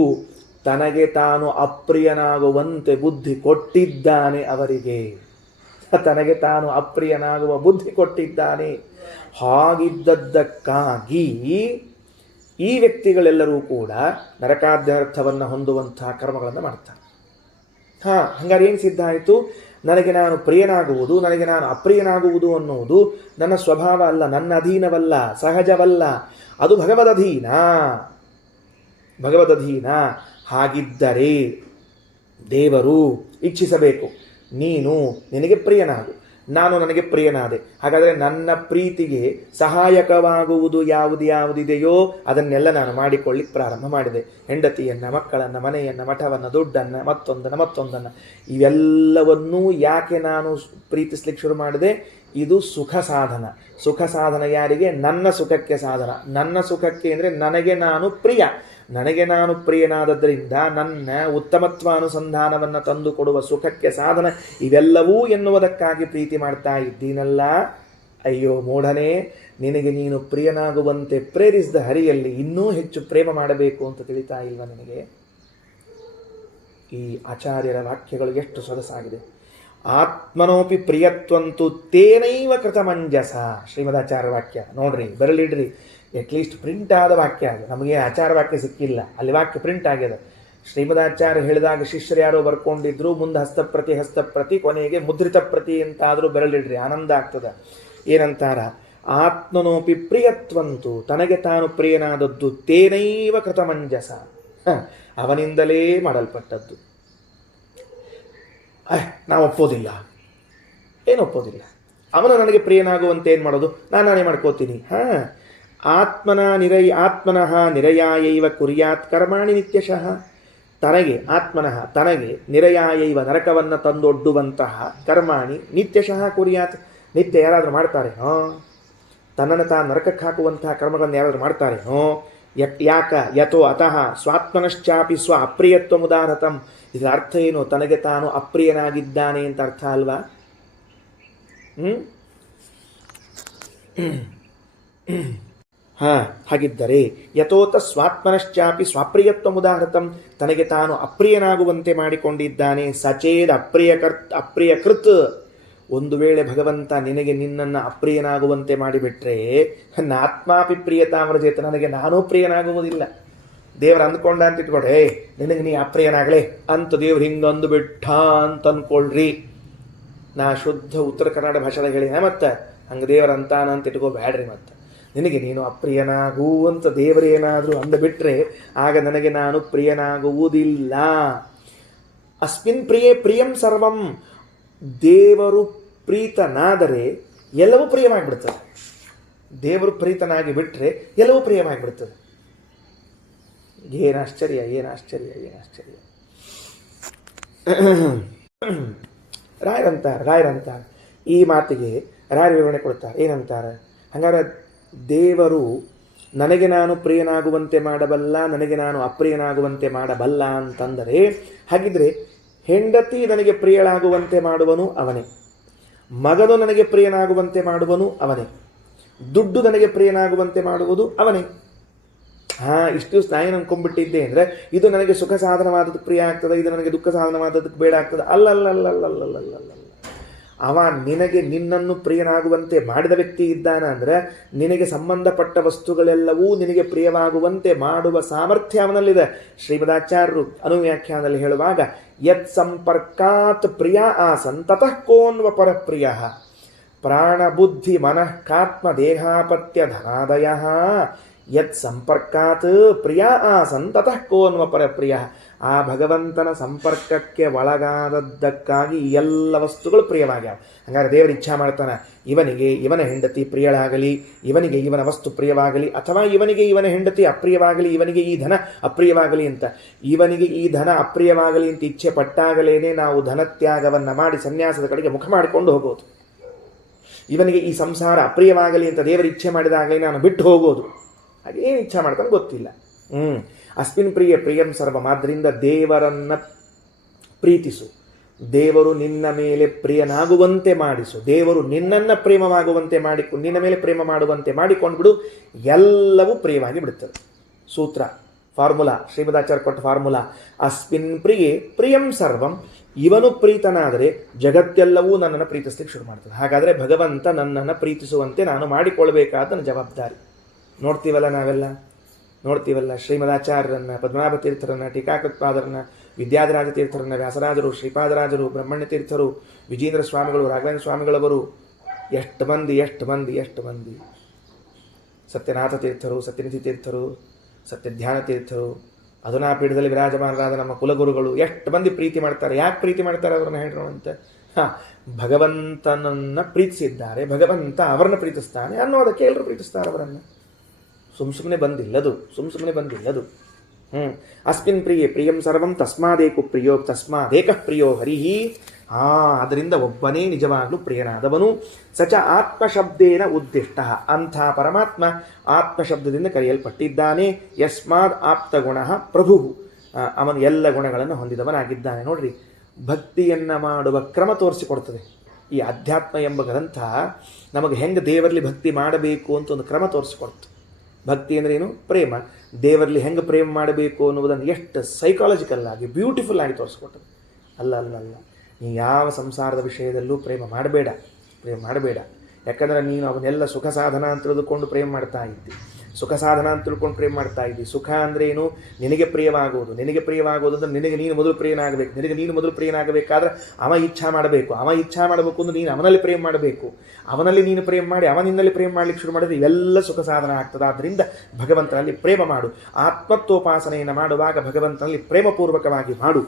ತನಗೆ ತಾನು ಅಪ್ರಿಯನಾಗುವಂತೆ ಬುದ್ಧಿ ಕೊಟ್ಟಿದ್ದಾನೆ. ಅವರಿಗೆ ತನಗೆ ತಾನು ಅಪ್ರಿಯನಾಗುವ ಬುದ್ಧಿ ಕೊಟ್ಟಿದ್ದಾನೆ. ಹಾಗಿದ್ದದ್ದಕ್ಕಾಗಿ ಈ ವ್ಯಕ್ತಿಗಳೆಲ್ಲರೂ ಕೂಡ ನರಕಾದ್ಯರ್ಥವನ್ನು ಹೊಂದುವಂತಹ ಕರ್ಮಗಳನ್ನು ಮಾಡ್ತಾರೆ. ಹಂಗಾರೆ ಏನು ಸಿದ್ಧ ಆಯಿತು? ನನಗೆ ನಾನು ಪ್ರಿಯನಾಗುವುದು, ನನಗೆ ನಾನು ಅಪ್ರಿಯನಾಗುವುದು ಅನ್ನುವುದು ನನ್ನ ಸ್ವಭಾವ ಅಲ್ಲ, ನನ್ನ ಅಧೀನವಲ್ಲ, ಸಹಜವಲ್ಲ. ಅದು ಭಗವದಧೀನ. ಹಾಗಿದ್ದರೆ ದೇವರು ಇಚ್ಛಿಸಬೇಕು, ನೀನು ನಿನಗೆ ಪ್ರಿಯನಾಗು, ನಾನು ನನಗೆ ಪ್ರಿಯನಾದೆ. ಹಾಗಾದರೆ ನನ್ನ ಪ್ರೀತಿಗೆ ಸಹಾಯಕವಾಗುವುದು ಯಾವುದಿದೆಯೋ ಅದನ್ನೆಲ್ಲ ನಾನು ಮಾಡಿಕೊಳ್ಳಿ ಪ್ರಾರಂಭ ಮಾಡಿದೆ. ಹೆಂಡತಿಯನ್ನು, ಮಕ್ಕಳನ್ನು, ಮನೆಯನ್ನು, ಮಠವನ್ನು, ದುಡ್ಡನ್ನು, ಮತ್ತೊಂದನ್ನು ಇವೆಲ್ಲವನ್ನೂ ಯಾಕೆ ನಾನು ಪ್ರೀತಿಸ್ಲಿಕ್ಕೆ ಶುರು ಮಾಡಿದೆ? ಇದು ಸುಖ ಸಾಧನ. ಸುಖ ಸಾಧನ ಯಾರಿಗೆ? ನನ್ನ ಸುಖಕ್ಕೆ ಸಾಧನ. ನನ್ನ ಸುಖಕ್ಕೆ ಅಂದರೆ ನನಗೆ ನಾನು ಪ್ರಿಯ. ನನಗೆ ನಾನು ಪ್ರಿಯನಾದದ್ದರಿಂದ ನನ್ನ ಉತ್ತಮತ್ವಾನುಸಂಧಾನವನ್ನು ತಂದು ಕೊಡುವ ಸುಖಕ್ಕೆ ಸಾಧನ ಇವೆಲ್ಲವೂ ಎನ್ನುವುದಕ್ಕಾಗಿ ಪ್ರೀತಿ ಮಾಡ್ತಾ ಇದ್ದೀನಲ್ಲ. ಅಯ್ಯೋ ಮೂಢನೇ, ನಿನಗೆ ನೀನು ಪ್ರಿಯನಾಗುವಂತೆ ಪ್ರೇರಿಸಿದ ಹರಿಯಲ್ಲಿ ಇನ್ನೂ ಹೆಚ್ಚು ಪ್ರೇಮ ಮಾಡಬೇಕು ಅಂತ ತಿಳಿತಾ ಇಲ್ವ ನಿನಗೆ? ಈ ಆಚಾರ್ಯರ ವಾಕ್ಯಗಳು ಎಷ್ಟು ಸೊಗಸಾಗಿದೆ. ಆತ್ಮನೋಪಿ ಪ್ರಿಯತ್ವಂತು ತೇನೈವ ಕೃತಮಂಜಸ. ಶ್ರೀಮದಾಚಾರ್ಯ ವಾಕ್ಯ ನೋಡ್ರಿ, ಬರಲಿಡ್ರಿ. ಅಟ್ಲೀಸ್ಟ್ ಪ್ರಿಂಟ್ ಆದ ವಾಕ್ಯ ಅದು. ನಮಗೆ ಆಚಾರ ವಾಕ್ಯ ಸಿಕ್ಕಿಲ್ಲ, ಅಲ್ಲಿ ವಾಕ್ಯ ಪ್ರಿಂಟ್ ಆಗಿದೆ. ಶ್ರೀಮದಾಚಾರ್ಯ ಹೇಳಿದಾಗ ಶಿಷ್ಯರು ಯಾರೋ ಬರ್ಕೊಂಡಿದ್ರು, ಮುಂದೆ ಹಸ್ತಪ್ರತಿ, ಕೊನೆಗೆ ಮುದ್ರಿತ ಪ್ರತಿ ಅಂತಾದರೂ ಬರಲಿಡ್ರಿ, ಆನಂದ ಆಗ್ತದೆ. ಏನಂತಾರ? ಆತ್ಮನೋಪಿ ಪ್ರಿಯತ್ವಂತು, ತನಗೆ ತಾನು ಪ್ರಿಯನಾದದ್ದು, ತೇನೈವ ಕೃತಮಂಜಸ, ಅವನಿಂದಲೇ ಮಾಡಲ್ಪಟ್ಟದ್ದು. ನಾವು ಒಪ್ಪೋದಿಲ್ಲ, ಏನು ಒಪ್ಪೋದಿಲ್ಲ. ಅವನು ನನಗೆ ಪ್ರಿಯನಾಗುವಂತೆ ಏನು ಮಾಡೋದು? ನಾನೇ ಮಾಡ್ಕೋತೀನಿ. ಆತ್ಮನಃ ನಿರಯಾಯೈವ ಕುರ್ಯಾತ್ ಕರ್ಮಾಣಿ ನಿತ್ಯಶಃ. ತನಗೆ ನಿರಯಾಯೈವ ನರಕವನ್ನು ತಂದೊಡ್ಡುವಂತಹ ಕರ್ಮಾಣಿ ನಿತ್ಯಶಃ ಕುರ್ಯಾತ್. ನಿತ್ಯ ಯಾರಾದರೂ ಮಾಡ್ತಾರೇನೋ? ತನ್ನನ್ನು ತಾನು ನರಕಕ್ಕೆ ಹಾಕುವಂತಹ ಕರ್ಮಗಳನ್ನು ಯಾರಾದರೂ ಮಾಡ್ತಾರೇನೋ? ಯಾಕ ಯಥೋ ಅತಃ ಸ್ವಾತ್ಮನಶ್ಚಾಪಿ ಸ್ವ ಅಪ್ರಿಯತ್ವ ಮುದಾರತಂ. ಇದರ ಅರ್ಥ ಏನು? ತನಗೆ ತಾನು ಅಪ್ರಿಯನಾಗಿದ್ದಾನೆ ಅಂತ ಅರ್ಥ ಅಲ್ವಾ? ಹಾಗಿದ್ದರೆ ಯಥೋತ ಸ್ವಾತ್ಮನಶ್ಚಾಪಿ ಸ್ವಾಪ್ರಿಯತ್ವ ಮುದಾಹೃತಂ, ತನಗೆ ತಾನು ಅಪ್ರಿಯನಾಗುವಂತೆ ಮಾಡಿಕೊಂಡಿದ್ದಾನೆ. ಸಚೇದ್ ಅಪ್ರಿಯಕೃತ್. ಒಂದು ವೇಳೆ ಭಗವಂತ ನಿನ್ನನ್ನು ಅಪ್ರಿಯನಾಗುವಂತೆ ಮಾಡಿಬಿಟ್ರೆ ನಾತ್ಮಾಪಿ ಪ್ರಿಯತಾಮ್ರಜೇತ, ನನಗೆ ನಾನೂ ಪ್ರಿಯನಾಗುವುದಿಲ್ಲ. ದೇವ್ರು ಅಂದ್ಕೊಂಡ ಅಂತ ಇಟ್ಕೊಡ್ರೆ, ನಿನಗೆ ನೀ ಅಪ್ರಿಯನಾಗಲೇ ಅಂತ ದೇವ್ರು ಹಿಂಗೆ ಅಂದುಬಿಟ್ಟ ಅಂತ ಅಂದ್ಕೊಳ್ರಿ. ನಾ ಶುದ್ಧ ಉತ್ತರ ಕನ್ನಡ ಭಾಷೆದಾಗ ಹೇಳಿನ, ಮತ್ತೆ ಹಂಗೆ ದೇವರ ಅಂತಾನ ಅಂತ ಇಟ್ಕೋಬೇಡ್ರಿ. ಮತ್ತೆ ನಿನಗೆ ನೀನು ಅಪ್ರಿಯನಾಗು ಅಂತ ದೇವರೇನಾದರೂ ಅಂದುಬಿಟ್ರೆ ಆಗ ನನಗೆ ನಾನು ಪ್ರಿಯನಾಗುವುದಿಲ್ಲ. ಅಸ್ಮಿನ್ ಪ್ರಿಯಂ ಸರ್ವಂ. ದೇವರು ಪ್ರೀತನಾದರೆ ಎಲ್ಲವೂ ಪ್ರಿಯವಾಗಿಬಿಡ್ತದೆ. ದೇವರು ಪ್ರೀತನಾಗಿ ಬಿಟ್ಟರೆ ಎಲ್ಲವೂ ಪ್ರಿಯವಾಗಿಬಿಡ್ತದೆ. ಏನಾಶ್ಚರ್ಯ. ರಾಯರಂತಾರ ಈ ಮಾತಿಗೆ ರಾಯರ ವಿವರಣೆ ಕೊಡ್ತಾರೆ. ಏನಂತಾರೆ? ಹಂಗಾರೆ ದೇವರು ನನಗೆ ನಾನು ಪ್ರಿಯನಾಗುವಂತೆ ಮಾಡಬಲ್ಲ, ನನಗೆ ನಾನು ಅಪ್ರಿಯನಾಗುವಂತೆ ಮಾಡಬಲ್ಲ ಅಂತಂದರೆ, ಹಾಗಿದ್ರೆ ಹೆಂಡತಿ ನನಗೆ ಪ್ರಿಯಳಾಗುವಂತೆ ಮಾಡುವನು ಅವನೇ, ಮಗನು ನನಗೆ ಪ್ರಿಯನಾಗುವಂತೆ ಮಾಡುವನು ಅವನೇ, ದುಡ್ಡು ನನಗೆ ಪ್ರಿಯನಾಗುವಂತೆ ಮಾಡುವುದು ಅವನೇ. ಇಷ್ಟು ನಾನು ಅನ್ಕೊಂಡ್ಬಿಟ್ಟಿದ್ದೆ ಅಂದರೆ ಇದು ನನಗೆ ಸುಖ ಸಾಧನವಾದದಕ್ಕೆ ಪ್ರಿಯ ಆಗ್ತದೆ, ಇದು ನನಗೆ ದುಃಖ ಸಾಧನವಾದದಕ್ಕೆ ಬೇಡ ಆಗ್ತದೆ. ಅಲ್ಲಲ್ಲ. ಅವ ನಿನಗೆ ನಿನ್ನನ್ನು ಪ್ರಿಯನಾಗುವಂತೆ ಮಾಡಿದ ವ್ಯಕ್ತಿ ಇದ್ದಾನ ಅಂದ್ರೆ ನಿನಗೆ ಸಂಬಂಧಪಟ್ಟ ವಸ್ತುಗಳೆಲ್ಲವೂ ನಿನಗೆ ಪ್ರಿಯವಾಗುವಂತೆ ಮಾಡುವ ಸಾಮರ್ಥ್ಯ ಅವನಲ್ಲಿದೆ. ಶ್ರೀಮದಾಚಾರ್ಯರು ಅನುವ್ಯಾಖ್ಯಾನದಲ್ಲಿ ಹೇಳುವಾಗ ಯತ್ ಸಂಪರ್ಕಾತ್ ಪ್ರಿಯ ಆಸನ್ ತತಃ ಕೋನ್ವ ಪರಪ್ರಿಯ ಪ್ರಾಣ ಬುದ್ಧಿ ಮನಃ ಕಾತ್ಮ ದೇಹಾಪತ್ಯ ಧನಾದಯ ಯತ್ ಸಂಪರ್ಕಾತ್ ಪ್ರಿಯ ಆಸನ್ ತತಃ ಕೋನ್ವ ಪರಪ್ರಿಯ. ಆ ಭಗವಂತನ ಸಂಪರ್ಕಕ್ಕೆ ಒಳಗಾದದ್ದಕ್ಕಾಗಿ ಎಲ್ಲ ವಸ್ತುಗಳು ಪ್ರಿಯವಾಗ್ಯಾವ. ಹಂಗಾರೆ ದೇವರು ಇಚ್ಛಾ ಮಾಡ್ತಾನೆ, ಇವನಿಗೆ ಇವನ ಹೆಂಡತಿ ಪ್ರಿಯಳಾಗಲಿ, ಇವನಿಗೆ ಇವನ ವಸ್ತು ಪ್ರಿಯವಾಗಲಿ, ಅಥವಾ ಇವನಿಗೆ ಇವನ ಹೆಂಡತಿ ಅಪ್ರಿಯವಾಗಲಿ, ಇವನಿಗೆ ಈ ಧನ ಅಪ್ರಿಯವಾಗಲಿ ಅಂತ. ಇವನಿಗೆ ಈ ಧನ ಅಪ್ರಿಯವಾಗಲಿ ಅಂತ ಇಚ್ಛೆ ಪಟ್ಟಾಗಲೇನೆ ನಾವು ಧನತ್ಯಾಗವನ್ನು ಮಾಡಿ ಸನ್ಯಾಸದ ಕಡೆಗೆ ಮುಖ ಮಾಡಿಕೊಂಡು ಹೋಗೋದು. ಇವನಿಗೆ ಈ ಸಂಸಾರ ಅಪ್ರಿಯವಾಗಲಿ ಅಂತ ದೇವರು ಇಚ್ಛೆ ಮಾಡಿದಾಗಲೇ ನಾನು ಬಿಟ್ಟು ಹೋಗೋದು. ಹಾಗೇನು ಇಚ್ಛೆ ಮಾಡ್ತಾನೆ ಗೊತ್ತಿಲ್ಲ. ಅಸ್ಮಿನ್ ಪ್ರಿಯ ಪ್ರಿಯಂ ಸರ್ವಂ. ಆದ್ದರಿಂದ ದೇವರನ್ನ ಪ್ರೀತಿಸು, ದೇವರು ನಿನ್ನ ಮೇಲೆ ಪ್ರಿಯನಾಗುವಂತೆ ಮಾಡಿಸು, ದೇವರು ನಿನ್ನನ್ನು ಪ್ರೇಮವಾಗುವಂತೆ ಮಾಡಿಕೊಂಡು ನಿನ್ನ ಮೇಲೆ ಪ್ರೇಮ ಮಾಡುವಂತೆ ಮಾಡಿಕೊಂಡ್ಬಿಡು, ಎಲ್ಲವೂ ಪ್ರಿಯವಾಗಿ ಬಿಡುತ್ತದೆ. ಸೂತ್ರ, ಫಾರ್ಮುಲಾ, ಶ್ರೀಮದಾಚಾರ್ಯ ಕೊಟ್ಟ ಫಾರ್ಮುಲಾ, ಅಸ್ಮಿನ್ ಪ್ರಿಯೇ ಪ್ರಿಯಂ ಸರ್ವಂ. ಇವನು ಪ್ರೀತನಾದರೆ ಜಗತ್ತೆಲ್ಲವೂ ನನ್ನನ್ನು ಪ್ರೀತಿಸ್ಲಿಕ್ಕೆ ಶುರು ಮಾಡ್ತದೆ. ಹಾಗಾದರೆ ಭಗವಂತ ನನ್ನನ್ನು ಪ್ರೀತಿಸುವಂತೆ ನಾನು ಮಾಡಿಕೊಳ್ಬೇಕಾದ ನನ್ನ ಜವಾಬ್ದಾರಿ. ನೋಡ್ತೀವಲ್ಲ ಶ್ರೀಮದಾಚಾರ್ಯರನ್ನ, ಪದ್ಮನಾಭ ತೀರ್ಥರನ್ನ, ಟೀಕಾಕೃತ್ಪಾದರನ್ನ, ವಿದ್ಯಾಧರಾಜ ತೀರ್ಥರನ್ನ, ವ್ಯಾಸರಾಜರು, ಶ್ರೀಪಾದರಾಜರು, ಬ್ರಹ್ಮಣ್ಯ ತೀರ್ಥರು, ವಿಜೇಂದ್ರ ಸ್ವಾಮಿಗಳು, ರಾಘವೇಂದ್ರ ಸ್ವಾಮಿಗಳವರು, ಎಷ್ಟು ಮಂದಿ, ಸತ್ಯನಾಥ ತೀರ್ಥರು, ಸತ್ಯನಿಧಿ ತೀರ್ಥರು, ಸತ್ಯಧ್ಯಾನ ತೀರ್ಥರು, ಅಧುನಾ ಪೀಠದಲ್ಲಿ ವಿರಾಜಮಾನರಾದ ನಮ್ಮ ಕುಲಗುರುಗಳು ಎಷ್ಟು ಮಂದಿ ಪ್ರೀತಿ ಮಾಡ್ತಾರೆ. ಯಾಕೆ ಪ್ರೀತಿ ಮಾಡ್ತಾರೆ ಅವ್ರನ್ನ ಹೇಳೋಣಂತೆ? ಭಗವಂತನನ್ನು ಪ್ರೀತಿಸಿದ್ದಾರೆ, ಭಗವಂತ ಅವರನ್ನು ಪ್ರೀತಿಸ್ತಾನೆ ಅನ್ನೋದಕ್ಕೆ ಎಲ್ಲರೂ ಪ್ರೀತಿಸ್ತಾರೆ ಅವರನ್ನು. ಸುಮ್ಮನೆ ಬಂದಿಲ್ಲದು. ಅಸ್ಮಿನ್ ಪ್ರಿಯೇ ಪ್ರಿಯಂ ಸರ್ವಂ ತಸ್ಮಾದೇಕಃ ಪ್ರಿಯೋ ಹರಿಹಿ. ಅದರಿಂದ ಒಬ್ಬನೇ ನಿಜವಾಗ್ಲೂ ಪ್ರಿಯನಾದವನು. ಸಚ ಆತ್ಮಶಬ್ದೇನ ಉದ್ದಿಷ್ಟ. ಅಂಥ ಪರಮಾತ್ಮ ಆತ್ಮಶಬ್ದದಿಂದ ಕರೆಯಲ್ಪಟ್ಟಿದ್ದಾನೆ. ಯಸ್ಮಾದ್ ಆಪ್ತಗುಣ ಪ್ರಭು. ಅವನು ಎಲ್ಲ ಗುಣಗಳನ್ನು ಹೊಂದಿದವನಾಗಿದ್ದಾನೆ. ನೋಡ್ರಿ, ಭಕ್ತಿಯನ್ನು ಮಾಡುವ ಕ್ರಮ ತೋರಿಸಿಕೊಡ್ತದೆ ಈ ಅಧ್ಯಾತ್ಮ ಎಂಬ ಗ್ರಂಥ. ನಮಗೆ ಹೆಂಗೆ ದೇವರಲ್ಲಿ ಭಕ್ತಿ ಮಾಡಬೇಕು ಅಂತ ಒಂದು ಕ್ರಮ ತೋರಿಸಿಕೊಡ್ತು. ಭಕ್ತಿ ಅಂದ್ರೆ ಏನು? ಪ್ರೇಮ. ದೇವರಲ್ಲಿ ಹೆಂಗೆ ಪ್ರೇಮ ಮಾಡಬೇಕು ಅನ್ನುವುದನ್ನು ಎಷ್ಟು ಸೈಕಾಲಜಿಕಲ್ ಆಗಿ ಬ್ಯೂಟಿಫುಲ್ ಆಗಿ ತೋರಿಸ್ಕೊಟ್ಟದು. ಅಲ್ಲ, ನೀ ಯಾವ ಸಂಸಾರದ ವಿಷಯದಲ್ಲೂ ಪ್ರೇಮ ಮಾಡಬೇಡ. ಯಾಕಂದರೆ ನೀನು ಅವನ್ನೆಲ್ಲ ಸುಖ ಸಾಧನ ಅಂತ ತಿಳಿದುಕೊಂಡು ಪ್ರೇಮ ಮಾಡ್ತಾ ಇದ್ದಿ. ಸುಖ ಅಂದರೆ ಏನು? ನಿನಗೆ ಪ್ರಿಯವಾಗುವುದು ಅಂದ್ರೆ ನಿನಗೆ ನೀನು ಮೊದಲು ಪ್ರಿಯನಾಗಬೇಕು. ನೀನು ಮೊದಲು ಪ್ರಿಯನಾಗಬೇಕಾದ್ರೆ ಅವ ಇಚ್ಛಾ ಮಾಡಬೇಕು ಅಂದ್ರೆ ನೀನು ಅವನಲ್ಲಿ ಪ್ರೇಮ ಮಾಡಬೇಕು. ಅವನಲ್ಲಿ ನೀನು ಪ್ರೇಮ ಮಾಡಿ ಅವನಿಂದಲೇ ಪ್ರೇಮ ಮಾಡಲಿಕ್ಕೆ ಶುರು ಮಾಡಿದ್ರೆ ಇವೆಲ್ಲ ಸುಖ ಸಾಧನ ಆಗ್ತದೆ. ಆದ್ದರಿಂದ ಭಗವಂತನಲ್ಲಿ ಪ್ರೇಮ ಮಾಡು. ಆತ್ಮತ್ವೋಪಾಸನೆಯನ್ನು ಮಾಡುವಾಗ ಭಗವಂತನಲ್ಲಿ ಪ್ರೇಮಪೂರ್ವಕವಾಗಿ ಮಾಡು.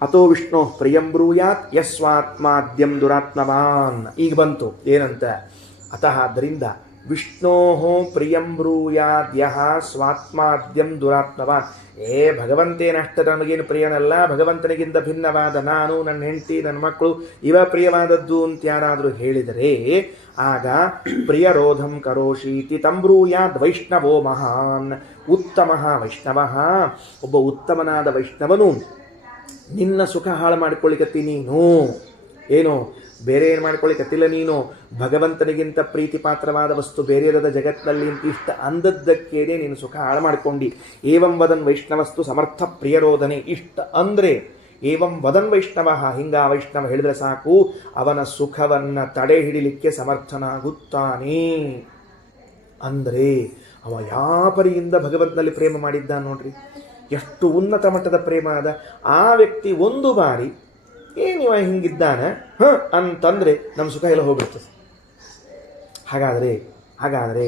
ಅಥೋ ವಿಷ್ಣು ಪ್ರಿಯಂ ಬ್ರೂಯಾತ್ ಯಸ್ವಾತ್ಮಾದ್ಯಂ ದುರಾತ್ಮವಾನ್. ಈಗ ಬಂತು ಏನಂತ? ಅತಃ ಆದ್ದರಿಂದ ವಿಷ್ಣೋ ಪ್ರಿಯಂ ಬ್ರೂಯಾದ್ ಯಃ ಸ್ವಾತ್ಮಾದ್ಯಂ ದುರಾತ್ಮವಾನ್. ಭಗವಂತೇನಷ್ಟ ನಮಗೇನು ಪ್ರಿಯನಲ್ಲ, ಭಗವಂತನಿಗಿಂತ ಭಿನ್ನವಾದ ನಾನು, ನನ್ನ ಹೆಂಡತಿ, ನನ್ನ ಮಕ್ಕಳು ಇವ ಪ್ರಿಯವಾದದ್ದು ಅಂತ ಯಾರಾದರೂ ಹೇಳಿದರೆ ಆಗ ಪ್ರಿಯರೋಧಂ ಕರೋಷೀತಿ ತಂಬ್ರೂಯಾದ್ ವೈಷ್ಣವೋ ಮಹಾನ್. ಉತ್ತಮ ವೈಷ್ಣವ, ಒಬ್ಬ ಉತ್ತಮನಾದ ವೈಷ್ಣವನು ನಿನ್ನ ಸುಖ ಹಾಳು ಮಾಡಿಕೊಳ್ಳಿಕತ್ತಿ ನೀನು. ಏನು ಬೇರೆ ಏನು ಮಾಡ್ಕೊಳ್ಳಿಕತ್ತಿಲ್ಲ ನೀನು. ಭಗವಂತನಿಗಿಂತ ಪ್ರೀತಿ ಪಾತ್ರವಾದ ವಸ್ತು ಬೇರೆ ಇರದ ಜಗತ್ತಿನಲ್ಲಿ ಇಷ್ಟ ಅಂದದ್ದಕ್ಕೇನೆ ನೀನು ಸುಖ ಹಾಳು ಮಾಡ್ಕೊಂಡು. ಏವಂ ವದನ್ ವೈಷ್ಣವಸ್ತು ಸಮರ್ಥ ಪ್ರಿಯರೋಧನೆ. ಇಷ್ಟ ಅಂದರೆ ಏವಂ ವದನ್ ವೈಷ್ಣವ, ಹಿಂಗ ವೈಷ್ಣವ ಹೇಳಿದ್ರೆ ಸಾಕು, ಅವನ ಸುಖವನ್ನು ತಡೆ ಹಿಡಿಲಿಕ್ಕೆ ಸಮರ್ಥನಾಗುತ್ತಾನೆ. ಅಂದರೆ ಅವ ಯಾಪರಿಯಿಂದ ಭಗವಂತನಲ್ಲಿ ಪ್ರೇಮ ಮಾಡಿದ್ದಾನೆ ನೋಡ್ರಿ. ಎಷ್ಟು ಉನ್ನತ ಮಟ್ಟದ ಪ್ರೇಮ ಅದ. ಆ ವ್ಯಕ್ತಿ ಒಂದು ಬಾರಿ ಏನಿವ ಹಿಂಗಿದ್ದಾನೆ ಅಂತಂದರೆ ನಮ್ಮ ಸುಖ ಎಲ್ಲ ಹೋಗ್ಬಿಡ್ತದೆ. ಹಾಗಾದರೆ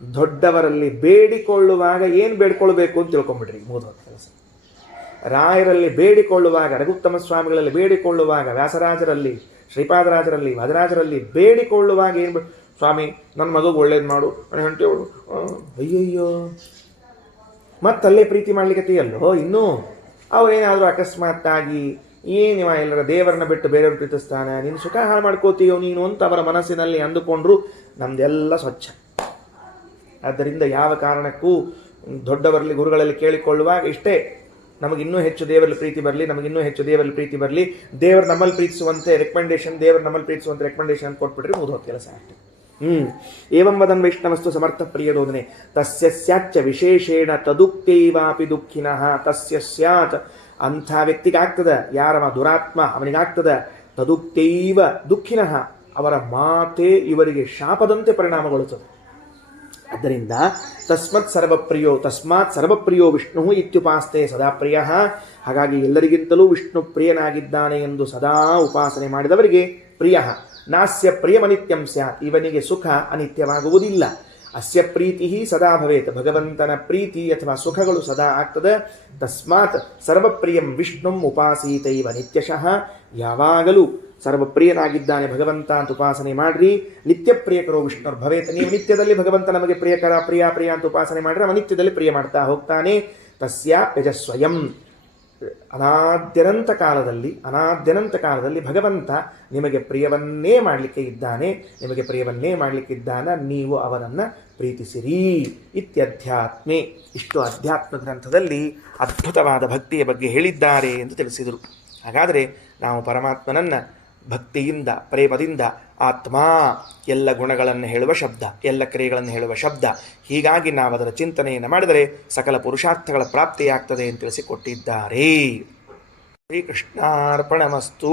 ದೊಡ್ಡವರಲ್ಲಿ ಬೇಡಿಕೊಳ್ಳುವಾಗ ಏನು ಬೇಡಿಕೊಳ್ಬೇಕು ಅಂತ ತಿಳ್ಕೊಂಬಿಡ್ರಿ. ಮೂರು ಕೆಲಸ. ರಾಯರಲ್ಲಿ ಬೇಡಿಕೊಳ್ಳುವಾಗ, ರಘುತ್ತಮ ಸ್ವಾಮಿಗಳಲ್ಲಿ ಬೇಡಿಕೊಳ್ಳುವಾಗ, ವ್ಯಾಸರಾಜರಲ್ಲಿ, ಶ್ರೀಪಾದರಾಜರಲ್ಲಿ, ವದರಾಜರಲ್ಲಿ ಬೇಡಿಕೊಳ್ಳುವಾಗ ಏನು? ಸ್ವಾಮಿ ನನ್ನ ಮಗುಗೆ ಒಳ್ಳೇದು ಮಾಡು, ನನ್ನ ಹೆಂಡತಿ ಅಯ್ಯಯ್ಯೋ ಮತ್ತಲ್ಲೇ ಪ್ರೀತಿ ಮಾಡ್ಲಿಕ್ಕತ್ತೀಯಲ್ಲೋ. ಇನ್ನೂ ಅವರೇನಾದರೂ ಅಕಸ್ಮಾತ್ತಾಗಿ ಏನಿವ ಎಲ್ಲರ ದೇವರನ್ನ ಬಿಟ್ಟು ಬೇರೆಯವ್ರು ಪ್ರೀತಿಸ್ತಾನೆ, ನೀನು ಸುಖ ಹಾಳು ಮಾಡ್ಕೋತೀಯೋ ನೀನು ಅಂತ ಅವರ ಮನಸ್ಸಿನಲ್ಲಿ ಅಂದುಕೊಂಡ್ರು ನಮ್ದೆಲ್ಲ ಸ್ವಚ್ಛ. ಆದ್ದರಿಂದ ಯಾವ ಕಾರಣಕ್ಕೂ ದೊಡ್ಡವರಲ್ಲಿ ಗುರುಗಳಲ್ಲಿ ಕೇಳಿಕೊಳ್ಳುವಾಗ ಇಷ್ಟೇ, ನಮಗಿನ್ನೂ ಹೆಚ್ಚು ದೇವರಲ್ಲಿ ಪ್ರೀತಿ ಬರಲಿ, ದೇವರು ನಮ್ಮಲ್ಲಿ ಪ್ರೀತಿಸುವಂತೆ ರೆಕಮೆಂಡೇಶನ್ ಕೊಟ್ಬಿಟ್ರೆ ಮುಗಿದೋದು ಕೆಲಸ ಅಷ್ಟೇ. ಏವಂ ವದನ್ ವೈಷ್ಣವಸ್ತು ಸಮರ್ಥ ಪ್ರಿಯರೋಧನೆ ತಸ್ಯ ಸ್ಯಾಚ್ಚ ವಿಶೇಷೇಣ ತದುಕ್ತೈವಾಪಿ ದುಃಖಿನಃ ತಸ್ಯ ಸ್ಯಾತ್. ಅಂಥ ವ್ಯಕ್ತಿಗಾಗ್ತದ, ಯಾರವ ದುರಾತ್ಮ ಅವನಿಗಾಗ್ತದ ತದುಕ್ತೈವ ದುಃಖಿನಃ, ಅವರ ಮಾತೇ ಇವರಿಗೆ ಶಾಪದಂತೆ ಪರಿಣಾಮಗೊಳ್ಳುತ್ತದೆ. ಆದ್ದರಿಂದ ತಸ್ಮಾತ್ ಸರ್ವಪ್ರಿಯೋ ವಿಷ್ಣು ಇತ್ಯುಪಾಸ್ತೆ ಸದಾ ಪ್ರಿಯ. ಹಾಗಾಗಿ ಎಲ್ಲರಿಗಿಂತಲೂ ವಿಷ್ಣು ಪ್ರಿಯನಾಗಿದ್ದಾನೆ ಎಂದು ಸದಾ ಉಪಾಸನೆ ಮಾಡಿದವರಿಗೆ ಪ್ರಿಯ. ನಾಸ್ಯ ಪ್ರಿಯಮನಿತ್ಯಂ ಸ್ಯಾತ್, ಇವನಿಗೆ ಸುಖ ಅನಿತ್ಯವಾಗುವುದಿಲ್ಲ. ಅಸ್ಯ ಪ್ರೀತಿ ಸದಾ ಭವೇತ್, ಭಗವಂತನ ಪ್ರೀತಿ ಅಥವಾ ಸುಖಗಳು ಸದಾ ಆಗ್ತದೆ. ತಸ್ಮಾತ್ ಸರ್ವಪ್ರಿಯಂ ವಿಷ್ಣುಂ ಉಪಾಸೀತೈವ ನಿತ್ಯಶಃ, ಯಾವಾಗಲೂ ಸರ್ವಪ್ರಿಯನಾಗಿದ್ದಾನೆ ಭಗವಂತ ಅಂತ ಉಪಾಸನೆ ಮಾಡ್ರಿ. ನಿತ್ಯ ಪ್ರಿಯಕರೋ ವಿಷ್ಣುರ್ ಭವೇತ್, ನೀವು ನಿತ್ಯದಲ್ಲಿ ಭಗವಂತ ನಮಗೆ ಪ್ರಿಯಕರ ಪ್ರಿಯ ಪ್ರಿಯ ಅಂತ ಉಪಾಸನೆ ಮಾಡ್ರೆ ಅವ ನಿತ್ಯದಲ್ಲಿ ಪ್ರಿಯ ಮಾಡ್ತಾ ಹೋಗ್ತಾನೆ. ತಸ್ಯಾಪ್ಯಜ ಸ್ವಯಂ, ಅನಾದ್ಯನಂತ ಕಾಲದಲ್ಲಿ ಭಗವಂತ ನಿಮಗೆ ಪ್ರಿಯವನ್ನೇ ಮಾಡಲಿಕ್ಕೆ ಇದ್ದಾನೆ, ನಿಮಗೆ ಪ್ರಿಯವನ್ನೇ ಮಾಡಲಿಕ್ಕಿದ್ದಾನ, ನೀವು ಅವನನ್ನು ಪ್ರೀತಿಸಿರಿ. ಇತ್ಯಧ್ಯಾತ್ಮೆ, ಇಷ್ಟು ಅಧ್ಯಾತ್ಮ ಗ್ರಂಥದಲ್ಲಿ ಅದ್ಭುತವಾದ ಭಕ್ತಿಯ ಬಗ್ಗೆ ಹೇಳಿದ್ದಾರೆ ಎಂದು ತಿಳಿಸಿದರು. ಹಾಗಾದರೆ ನಾವು ಪರಮಾತ್ಮನನ್ನು ಭಕ್ತಿಯಿಂದ ಪ್ರೇಮದಿಂದ ಆತ್ಮ, ಎಲ್ಲ ಗುಣಗಳನ್ನು ಹೇಳುವ ಶಬ್ದ, ಎಲ್ಲ ಕ್ರಿಯೆಗಳನ್ನು ಹೇಳುವ ಶಬ್ದ, ಹೀಗಾಗಿ ನಾವು ಅದರ ಚಿಂತನೆಯನ್ನು ಮಾಡಿದರೆ ಸಕಲ ಪುರುಷಾರ್ಥಗಳ ಪ್ರಾಪ್ತಿಯಾಗ್ತದೆ ಎಂದು ತಿಳಿಸಿಕೊಟ್ಟಿದ್ದಾರೆ. ಶ್ರೀಕೃಷ್ಣಾರ್ಪಣಮಸ್ತು.